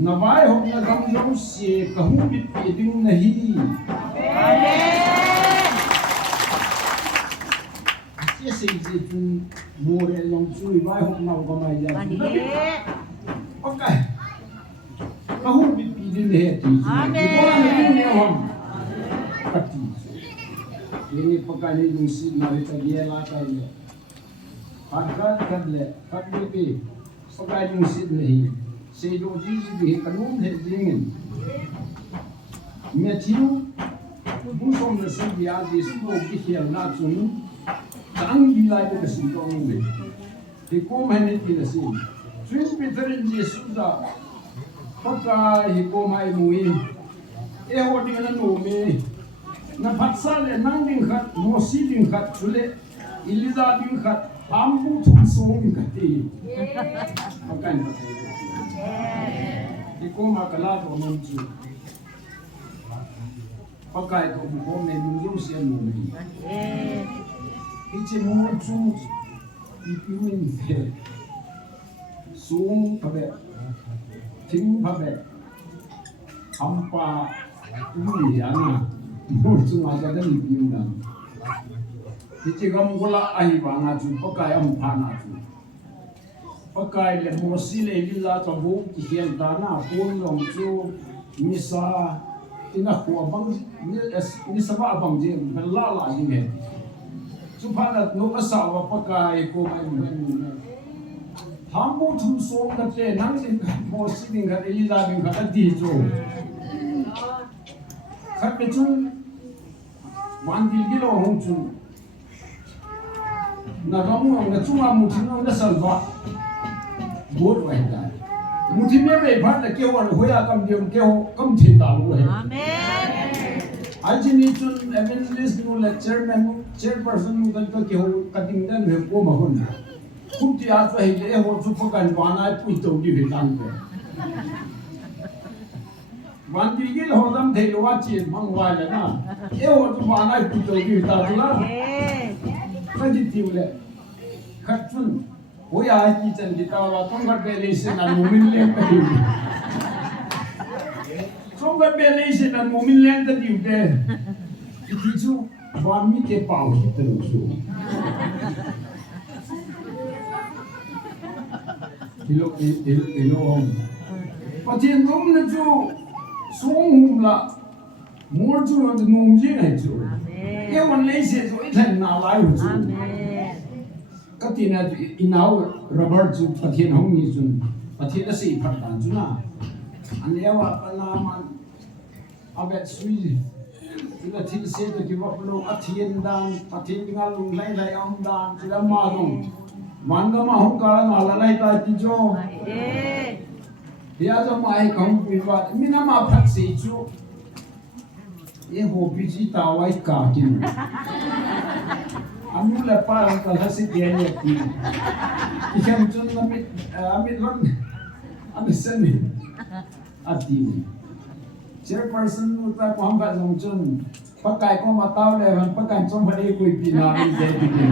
na vai ho na gam jong se ka hu bit pi ding na hi Amen. se se ji chu morelam chu vai ho na ko mai ya pakai kahu bit din he ti Amen. ko na ni hom kati ini pakani dung si na ta dia la ta ni agad kadle kadle pe pakani dung si nahi se do ji ji kanum he dingin me tiu bu som na si dia ji su do ki hial na chun tang bi lai ko si do ni te ko me ni ti na si twin peter ji su da pakai ko mai mui e ho ding na no me na phatsa le nang ding khat mo si ding khat chule iliza ding khat ambu thum song khat ti pakai na e ko ma kala to mon chu pakai to ko me nu yo si no me ichi mo chu i piun fe sung pabe Ting pabe hampa uli ana murchu ma ga ni piuna ti gam gola ai ba na chu pakai am pha na chu pakai le mosi le lila tabu kian dana pun long chu misa ina ko bang ni sama abang je la la ni me chu phana no asa wa pakai ko mai hambu thum so ka te nang in mosi ni ga lila ni ga di chu khat pe chu wan di gi lo hong chu na rong na chu ma mu thi no na salwa bố vậy là một thiên nhiên về phát là kêu gọi hồi à cầm điểm kêu cầm thiên đạo rồi. Amen. Anh chị đi chun evangelist nu là chairperson nu cái kêu cutting down về cô mà hơn. Không chỉ áp phải cái hồ chụp cái cảnh quan ai cũng tàu đi về tăng về.วันที่กี่เราทำเทลวัชีมังวายเลยนะเอ้ว่าทุกวันไอ้ผู้เจ้าอยู่ตาจุฬาก็จิตวิวเลยขัดชุนโอ้ยไอ้ที่จันทิตาว่าต้องการเบลล์เซนันมุมินเลี้ยงกันอยู่ต้องการเบลล์เซนันมุมินเลี้ยงกันอยู่เด้ที่ชูวันมีเก็บเป่าที่ตลกชูที่โลกประเทศนู้นนะชูสงหุมละมัวจูนนุ่มจีนให้จูเอ้วันเลยเสียจูอีท่านน่าไล่จูก็ที่นั่นอินเอาโรเบิร์ตจูประเทศห้องนี้จูประเทศละสี่พันตันจูน่ะอันนี้ว่าปนามันอาเบสวีจูละที่เสียตัวที่ว่าพลูอาเทียนดันประเทศงานลุงไล่ไล่อัมดันจูละมาตรงมันก็มาห้องการงานละไล่ตาจิโจเดี๋ยวจะมาให้ของพิวัตรมีน้ำมาพักสีจูเอ้หัวพิจิตาไว้กากินอามุลเลปาร์ก็ฮัสิเดียเนี่ยกินที่แค่จนอามิร้อนอามิเซนิอาทิมเชื้อเพลิงนู่นแต่ความแบบลงจนปากไก่ก็มาเต้าเลยมันปากไก่จงพอดีคุยปีนามีเด็กกิน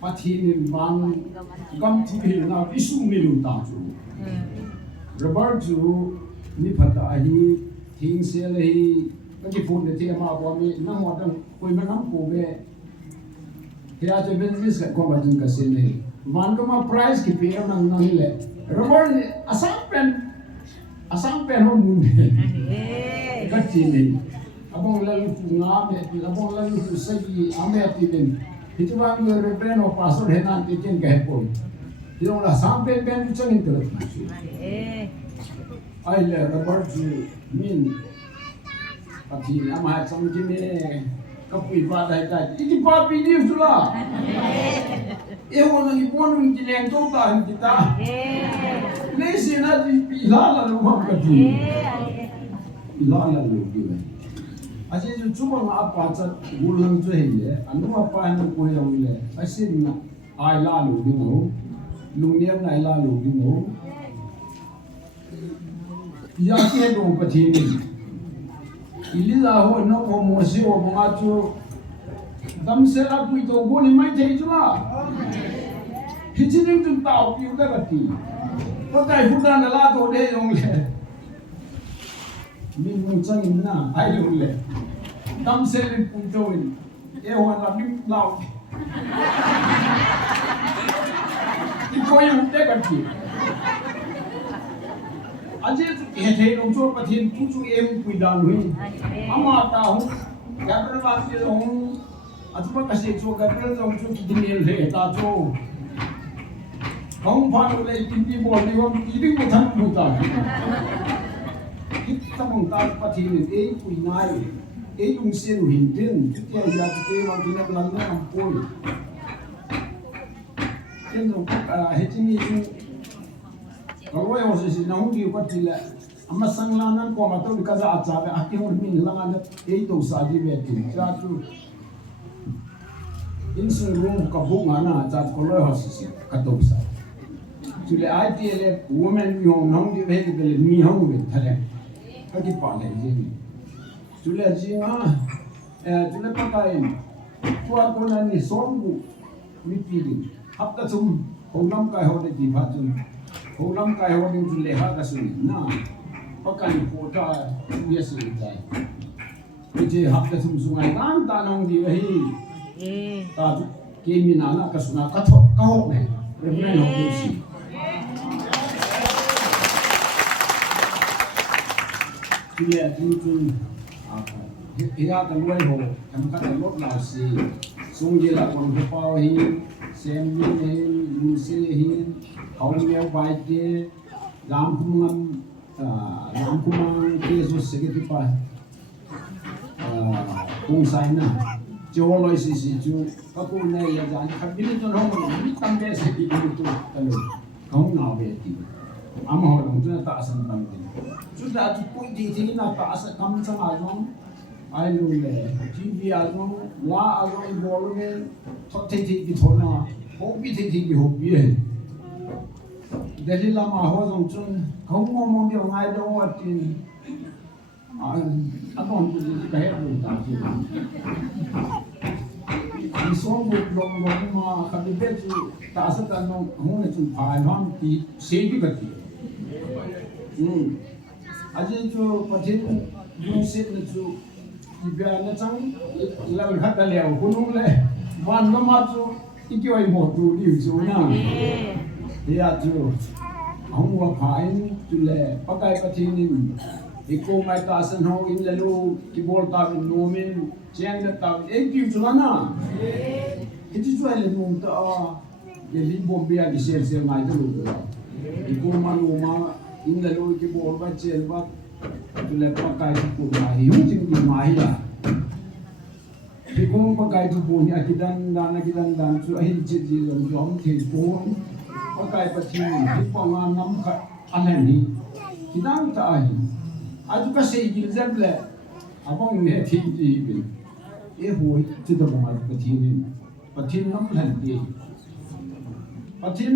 ปะทีนี่บางกำที่เป็นน่าพิสูจน์ไม่รู้ตาจูโรเบิร์ตจูนี่พัฒนาฮีทิ้งเสียเลยก็ที่พูดในที่มาบอกมีน้ำมันต้องคุยมันน้ำปูเบะที่อาจจะเป็นวิสัยความบันเทิงกันเสียเลยวันก็มาไพรส์กี่ปีแล้วนั่งเลยโรเบิร์ตอาสังเป็นห้องมุนเลยก็จริงเลยอาบงเล่นฟูงาเมติอาบงเล่นฟูสกีอาเมติเป็นที่ว่ามีเรื่องเป็นโอปัสโตเห็นนั่นที่เก่งแก่ปุ่นที่ว่าสังเป็นจุดนี้ตลอดไอ้เล่โรเบิร์ตจูมินปะทีน้ำหายจำกินเนี่ยก็ปีบาได้ใจอีกปาปีนี้สุดละเอ้วันนี้ปอนกินแรงต้องตาหินตาเนี่ยสินะที่ปีละละลูกมาปะทีปีละละลูกด้วยอาจจะจุดมันอาปัจจัยบุญลังช่วยเลยอันนู้นอาปัจจัยคุยเอาเลยไอ้สิ่งนั้นไอ้ละลูกดิ้งหูลุงเนี่ยไอ้ละลูกดิ้งหูอยากให้ดูปะทีนี้ilila ho no ko mo si o mo achu dam se la pui to bo ni mai thei chula hichining tum tao piu da gati ko kai huda na la to de yong le min mong chang in na ai lo le dam se le pui to in e ho la min lao i ko yu de gatiอาจจะเห็นเห็นองค์โจประเทศผู้ช่วยเอ็มคุยดานหุยอามาตาหูแกเป็นว่าที่เราอาจจะว่าเกษตรโจแกเป็นเราโจกินเลี้ยงเลยตาโจของพันเลยกินที่บ่อนี่ว่าอีดึงมาทำบุตรคิดตั้งตาประเทศเอ็มคุยนายเอ็มลุงเสียนหินเด่นที่เกี่ยวกับที่ว่าที่นั่นนั่นนั่นป่วยเช่นเราเห็นที่นี่ก็ว่าอย่างเช่นน้องดิวก็ทีละอามาสังลานันก็มาตัววิกาจะอาจจะอาทิตย์วันนี้หลังนั้นเอ้ยตัวสาดีเวทีจ้าจูอินสุรุงกับบุ้งหานะจ้าก็เลยหัศสิกระตุ้สาจุดเลยไอทีเลยวูแมนมีห้องน้องดิวเฮดเบลมีห้องเวททะเลก็ที่ป่าเลยจริงจุดเลยจริงจุดเลยปากไอ้ตัวคนนั้นนี่สองบุมีปีดิฮับตะซุ่มห้องน้ำกายห้องได้ที่พัดจุนโหลำกายวันนี้จุดเลี้ยงกันสุดน่ะปกันโคตรเยอะสุดใจไม่ใช่หักแต่สุ่มสุ่มไอ้ตานองดีไอ้ตา mình là cái số nào cắt thóc cao này bên này học được gì thì là chúng hiện tại cái nuôi hồ em cắt được lót nào gì xong rồi là còn cái bao hiên xem như hiên lucy hiên không nhiều bài kia làm kumang keso seketi pa kung sai na cho loi si chu ka ku nei ya jan ka bin ton hong mi tam be se ki tu talo không nào về thì am ho long tu ta san tam ti chu da tu pui ti ti na ta sa kam sang a jong ai lu le tv a jong la a jong bol me thot ti ti thona ho bi ti ho bi Dari lama ho jong chun không mong điều ngay đâu ở trên anh còn cái hết rồi ta chứ đi xuống một lòng mà khi biết chứ ta sẽ ta nó không là chun phải lắm thì sẽ bị cái gì anh chú phát hiện dùng xét là chú thì bây giờ chẳng là khát ta leo cũng không lẽ van nó mà chú cái kiểu một chú đi chú nha thì chú không có phải chú lẽ bắt cái phát hiện Iko mai ta san ho in lalu kibol ta bin nomin cheng da ta ek ki chula na kiti chua le mum ta ye li bombia di ser mai da lu iko manu ma in lalu kibol ba chen ba le pa kai ku ma hi hu jing di ma hi la iko pa kai tu bu ni akidan dan chu hi chi ji lom jom thi bu pa kai pa thi ni pa nga nam kha anan ni kidang ta ai Aju kasih gilzam le, abang ni hati ji bin, hoi tidak mengajar patin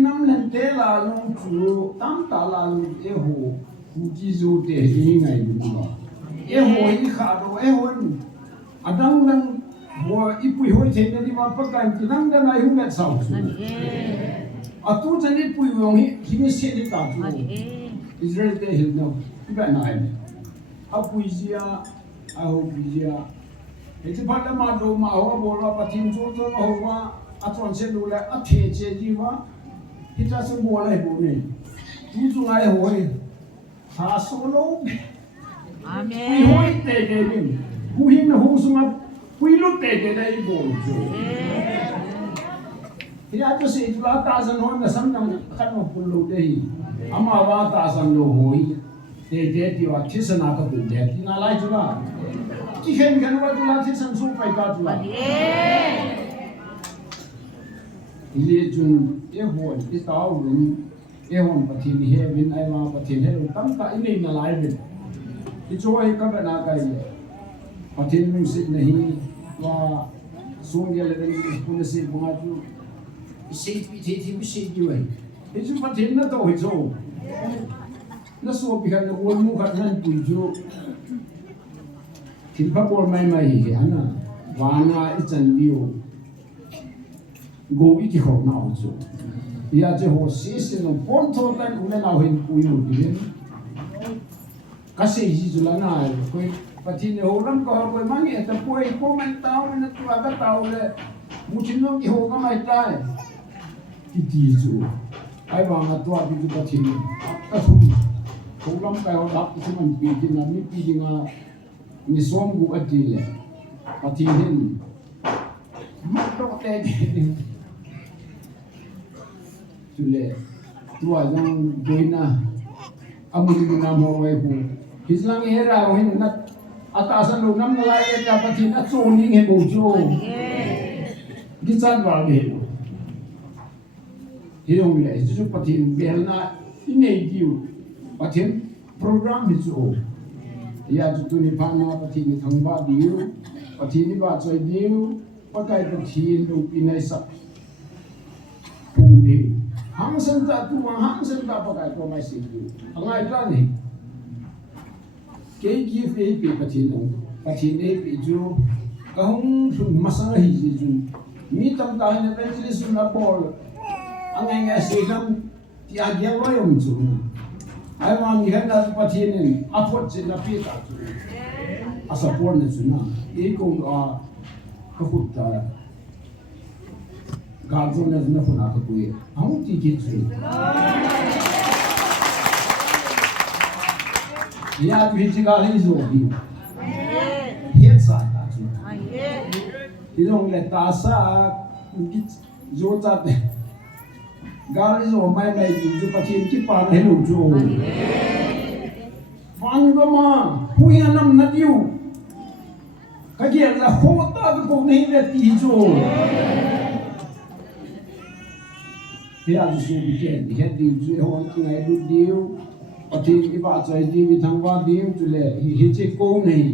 nam lente la yung tu tam tala yung ho uji zo te ingai bula, hoi khado hon, adang nang bo ipui hoi cene di mana pakai tinang dan ayung net sau tu, atu jadi ipui yung hini sedi tatu, Israel te hilno, iba na ini. Apuisia, ahuisia. Itu pada madu mahu bola patin jodoh mahu atron selula atece jiwa kita semua lah bune. Itu ngai hoi, hasolo. Amen. Hoi tege ni, huhin husuma, huilu tege dah iboljo. Ia tu sih tu lah tasan hoi nasam nang kan puluh deh. Amawa tasan lo hoi. Để điều thiết sản nào có đủ đẹp thì là chú là chỉ khen cái nó chú là thiết sản số phải có chú là lý chun hồn cái tao mình hồn bát thiên hệ bên ai mà bát thiên hệ tâm cả ini là lại bên cái chỗ ấy các bạn nào cái bát thiên mình sinh này và xuống cái lên cũng sinh bằng chú sinh bị thế thì bị sinh như vậy cái chú bát thiên nó đâu hết rồi nó số bị cái nguồn mua cái này bùi chú thì các bộ máy cái anh à và ít chân liu gối cái khẩu nào chú bây giờ hồ sĩ sinh nó bốn thôn này cũng là nào hình bùi một điểm cái gì chú là này cái và thì nếu lắm có cái mang cái tập bùi có mấy tàu nó tu cái tàu này một chín nó cái hồ cái mấy tay cái gì chú ai bảo là tu cái cái thì cái không lắm cái họ đáp cái mình bị cái nào mình bị cái mình sống cũng ở đây là và thì hiện mất đó cái chú lệ tua yang doina amun nam hoai hu hislang era hin na atasan lu nam lai ka pati na choni nge bo jo gichan wa ge hirong le ju pati belna inei diu Patin program itu, ia tu ni pana patin ni thangba diu, patin ni ba choi diu, pakai patin lu pinai sa pungdi. Hang sen ta tu hang sen ta pakai ko mai si diu. Angai ta ni. Ke ki fe pi patin ni pi ju kahung sun masang hi ji ju. Mi tam ta ni pe ji sun na bol. Angai ngai se kam ti a gya lo yom ju. Ai mà mình hiện tại phát hiện nên áp phốt trên là phía cả chú, support này chú na, ý cũng có hút God so na na funa ka kuye amu ti ki tsu ya bi ji ga li zo bi hiet sa ta tsu ti dong le ta sa ki zo ta te ga li zo mai mai ji ju pa chin ki pa na lu jo van ga ma hu ya nam na diu ka ge la ho ta ko nei le ti jo thế là số bị kiện thì hết điều duy hồn cái ngày đút điêu và thì cái bà trời đi vì thằng qua điêu chủ lệ thì hết chế cô này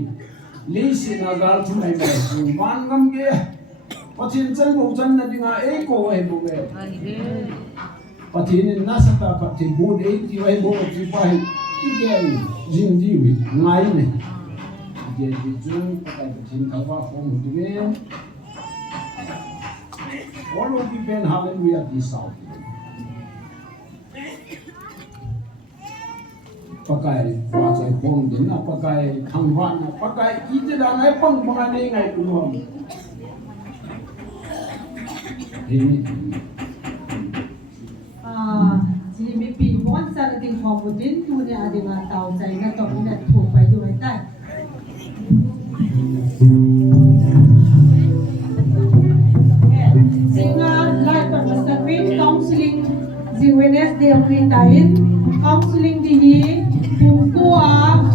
lý sĩ là gà chú này mẹ chú văn ngâm kia và thì chân bộ chân là đi ngà ấy cô ấy bố mẹ và thì nên nát ta và thì bố đấy thì ấy bố thì phải cái cái riêng đi với ngay này giờ thì chú phải thì thằng qua không một cái all of the ben hallelujah this out pakai wajai hong din na pakai thangwan na pakai ite da ngai pang pang ne ngai kulom ini chỉมีปีวันสันติของบุญทุนเนี่ยอดีมาเตาใจนะตอนนี้เนี่ยถูกไปด้วยได้Singa live pag-masapit, counseling si Wednesday ang kitain, counseling dihi, pungko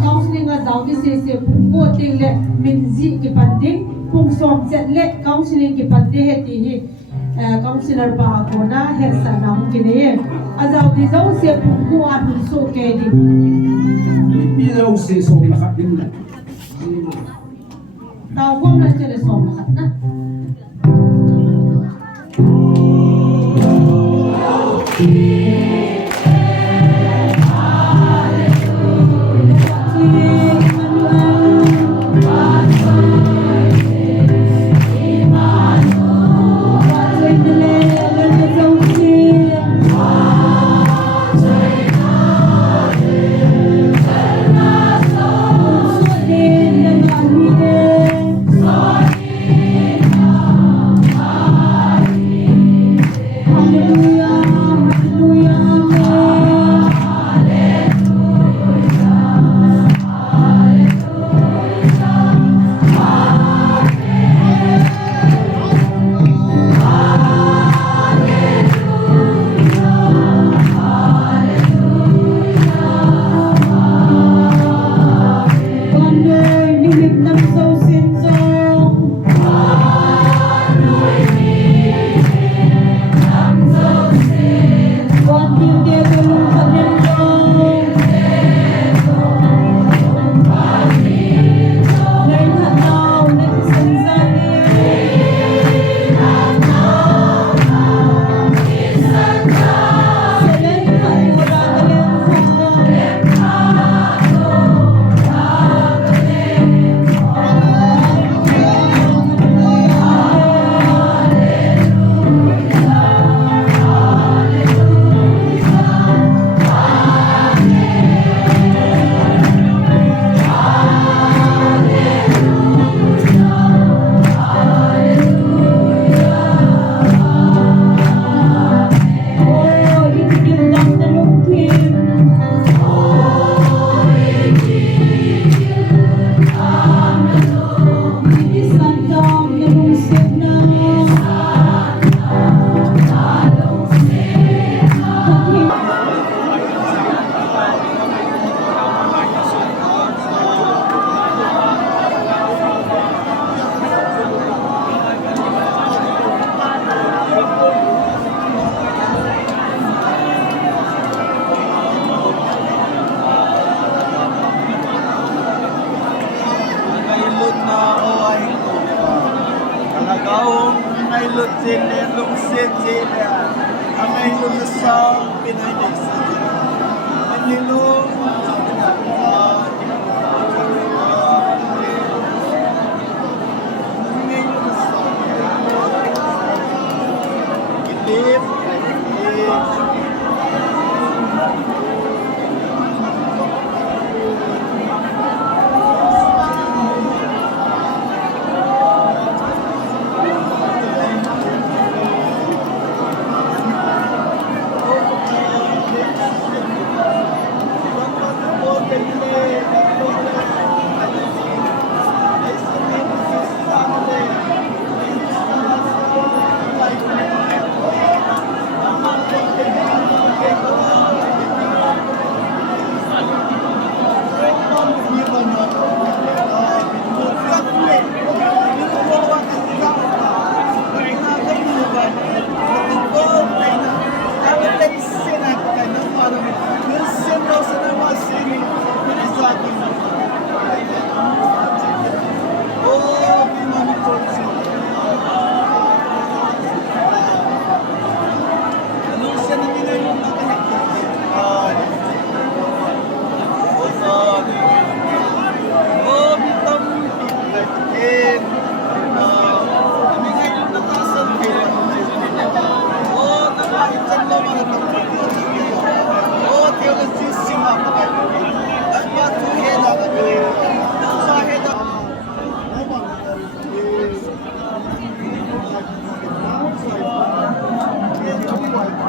counseling nga daw di sisi, pungko tingle minzi kipanding, pung somset le, counseling kipanding hetihi, counselor ba ako na, hersa na akong kinayin. Azaw di daw siya pungko pinso kaya di. Hindi daw siya so nakapin na. Tawag na siya som lakat na. Thank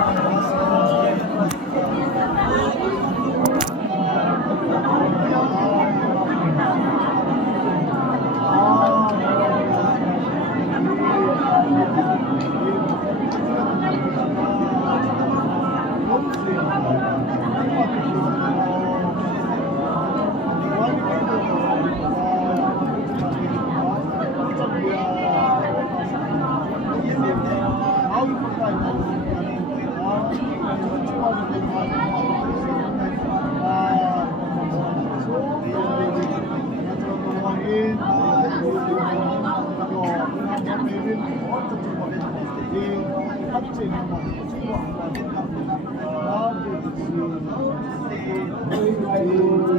you.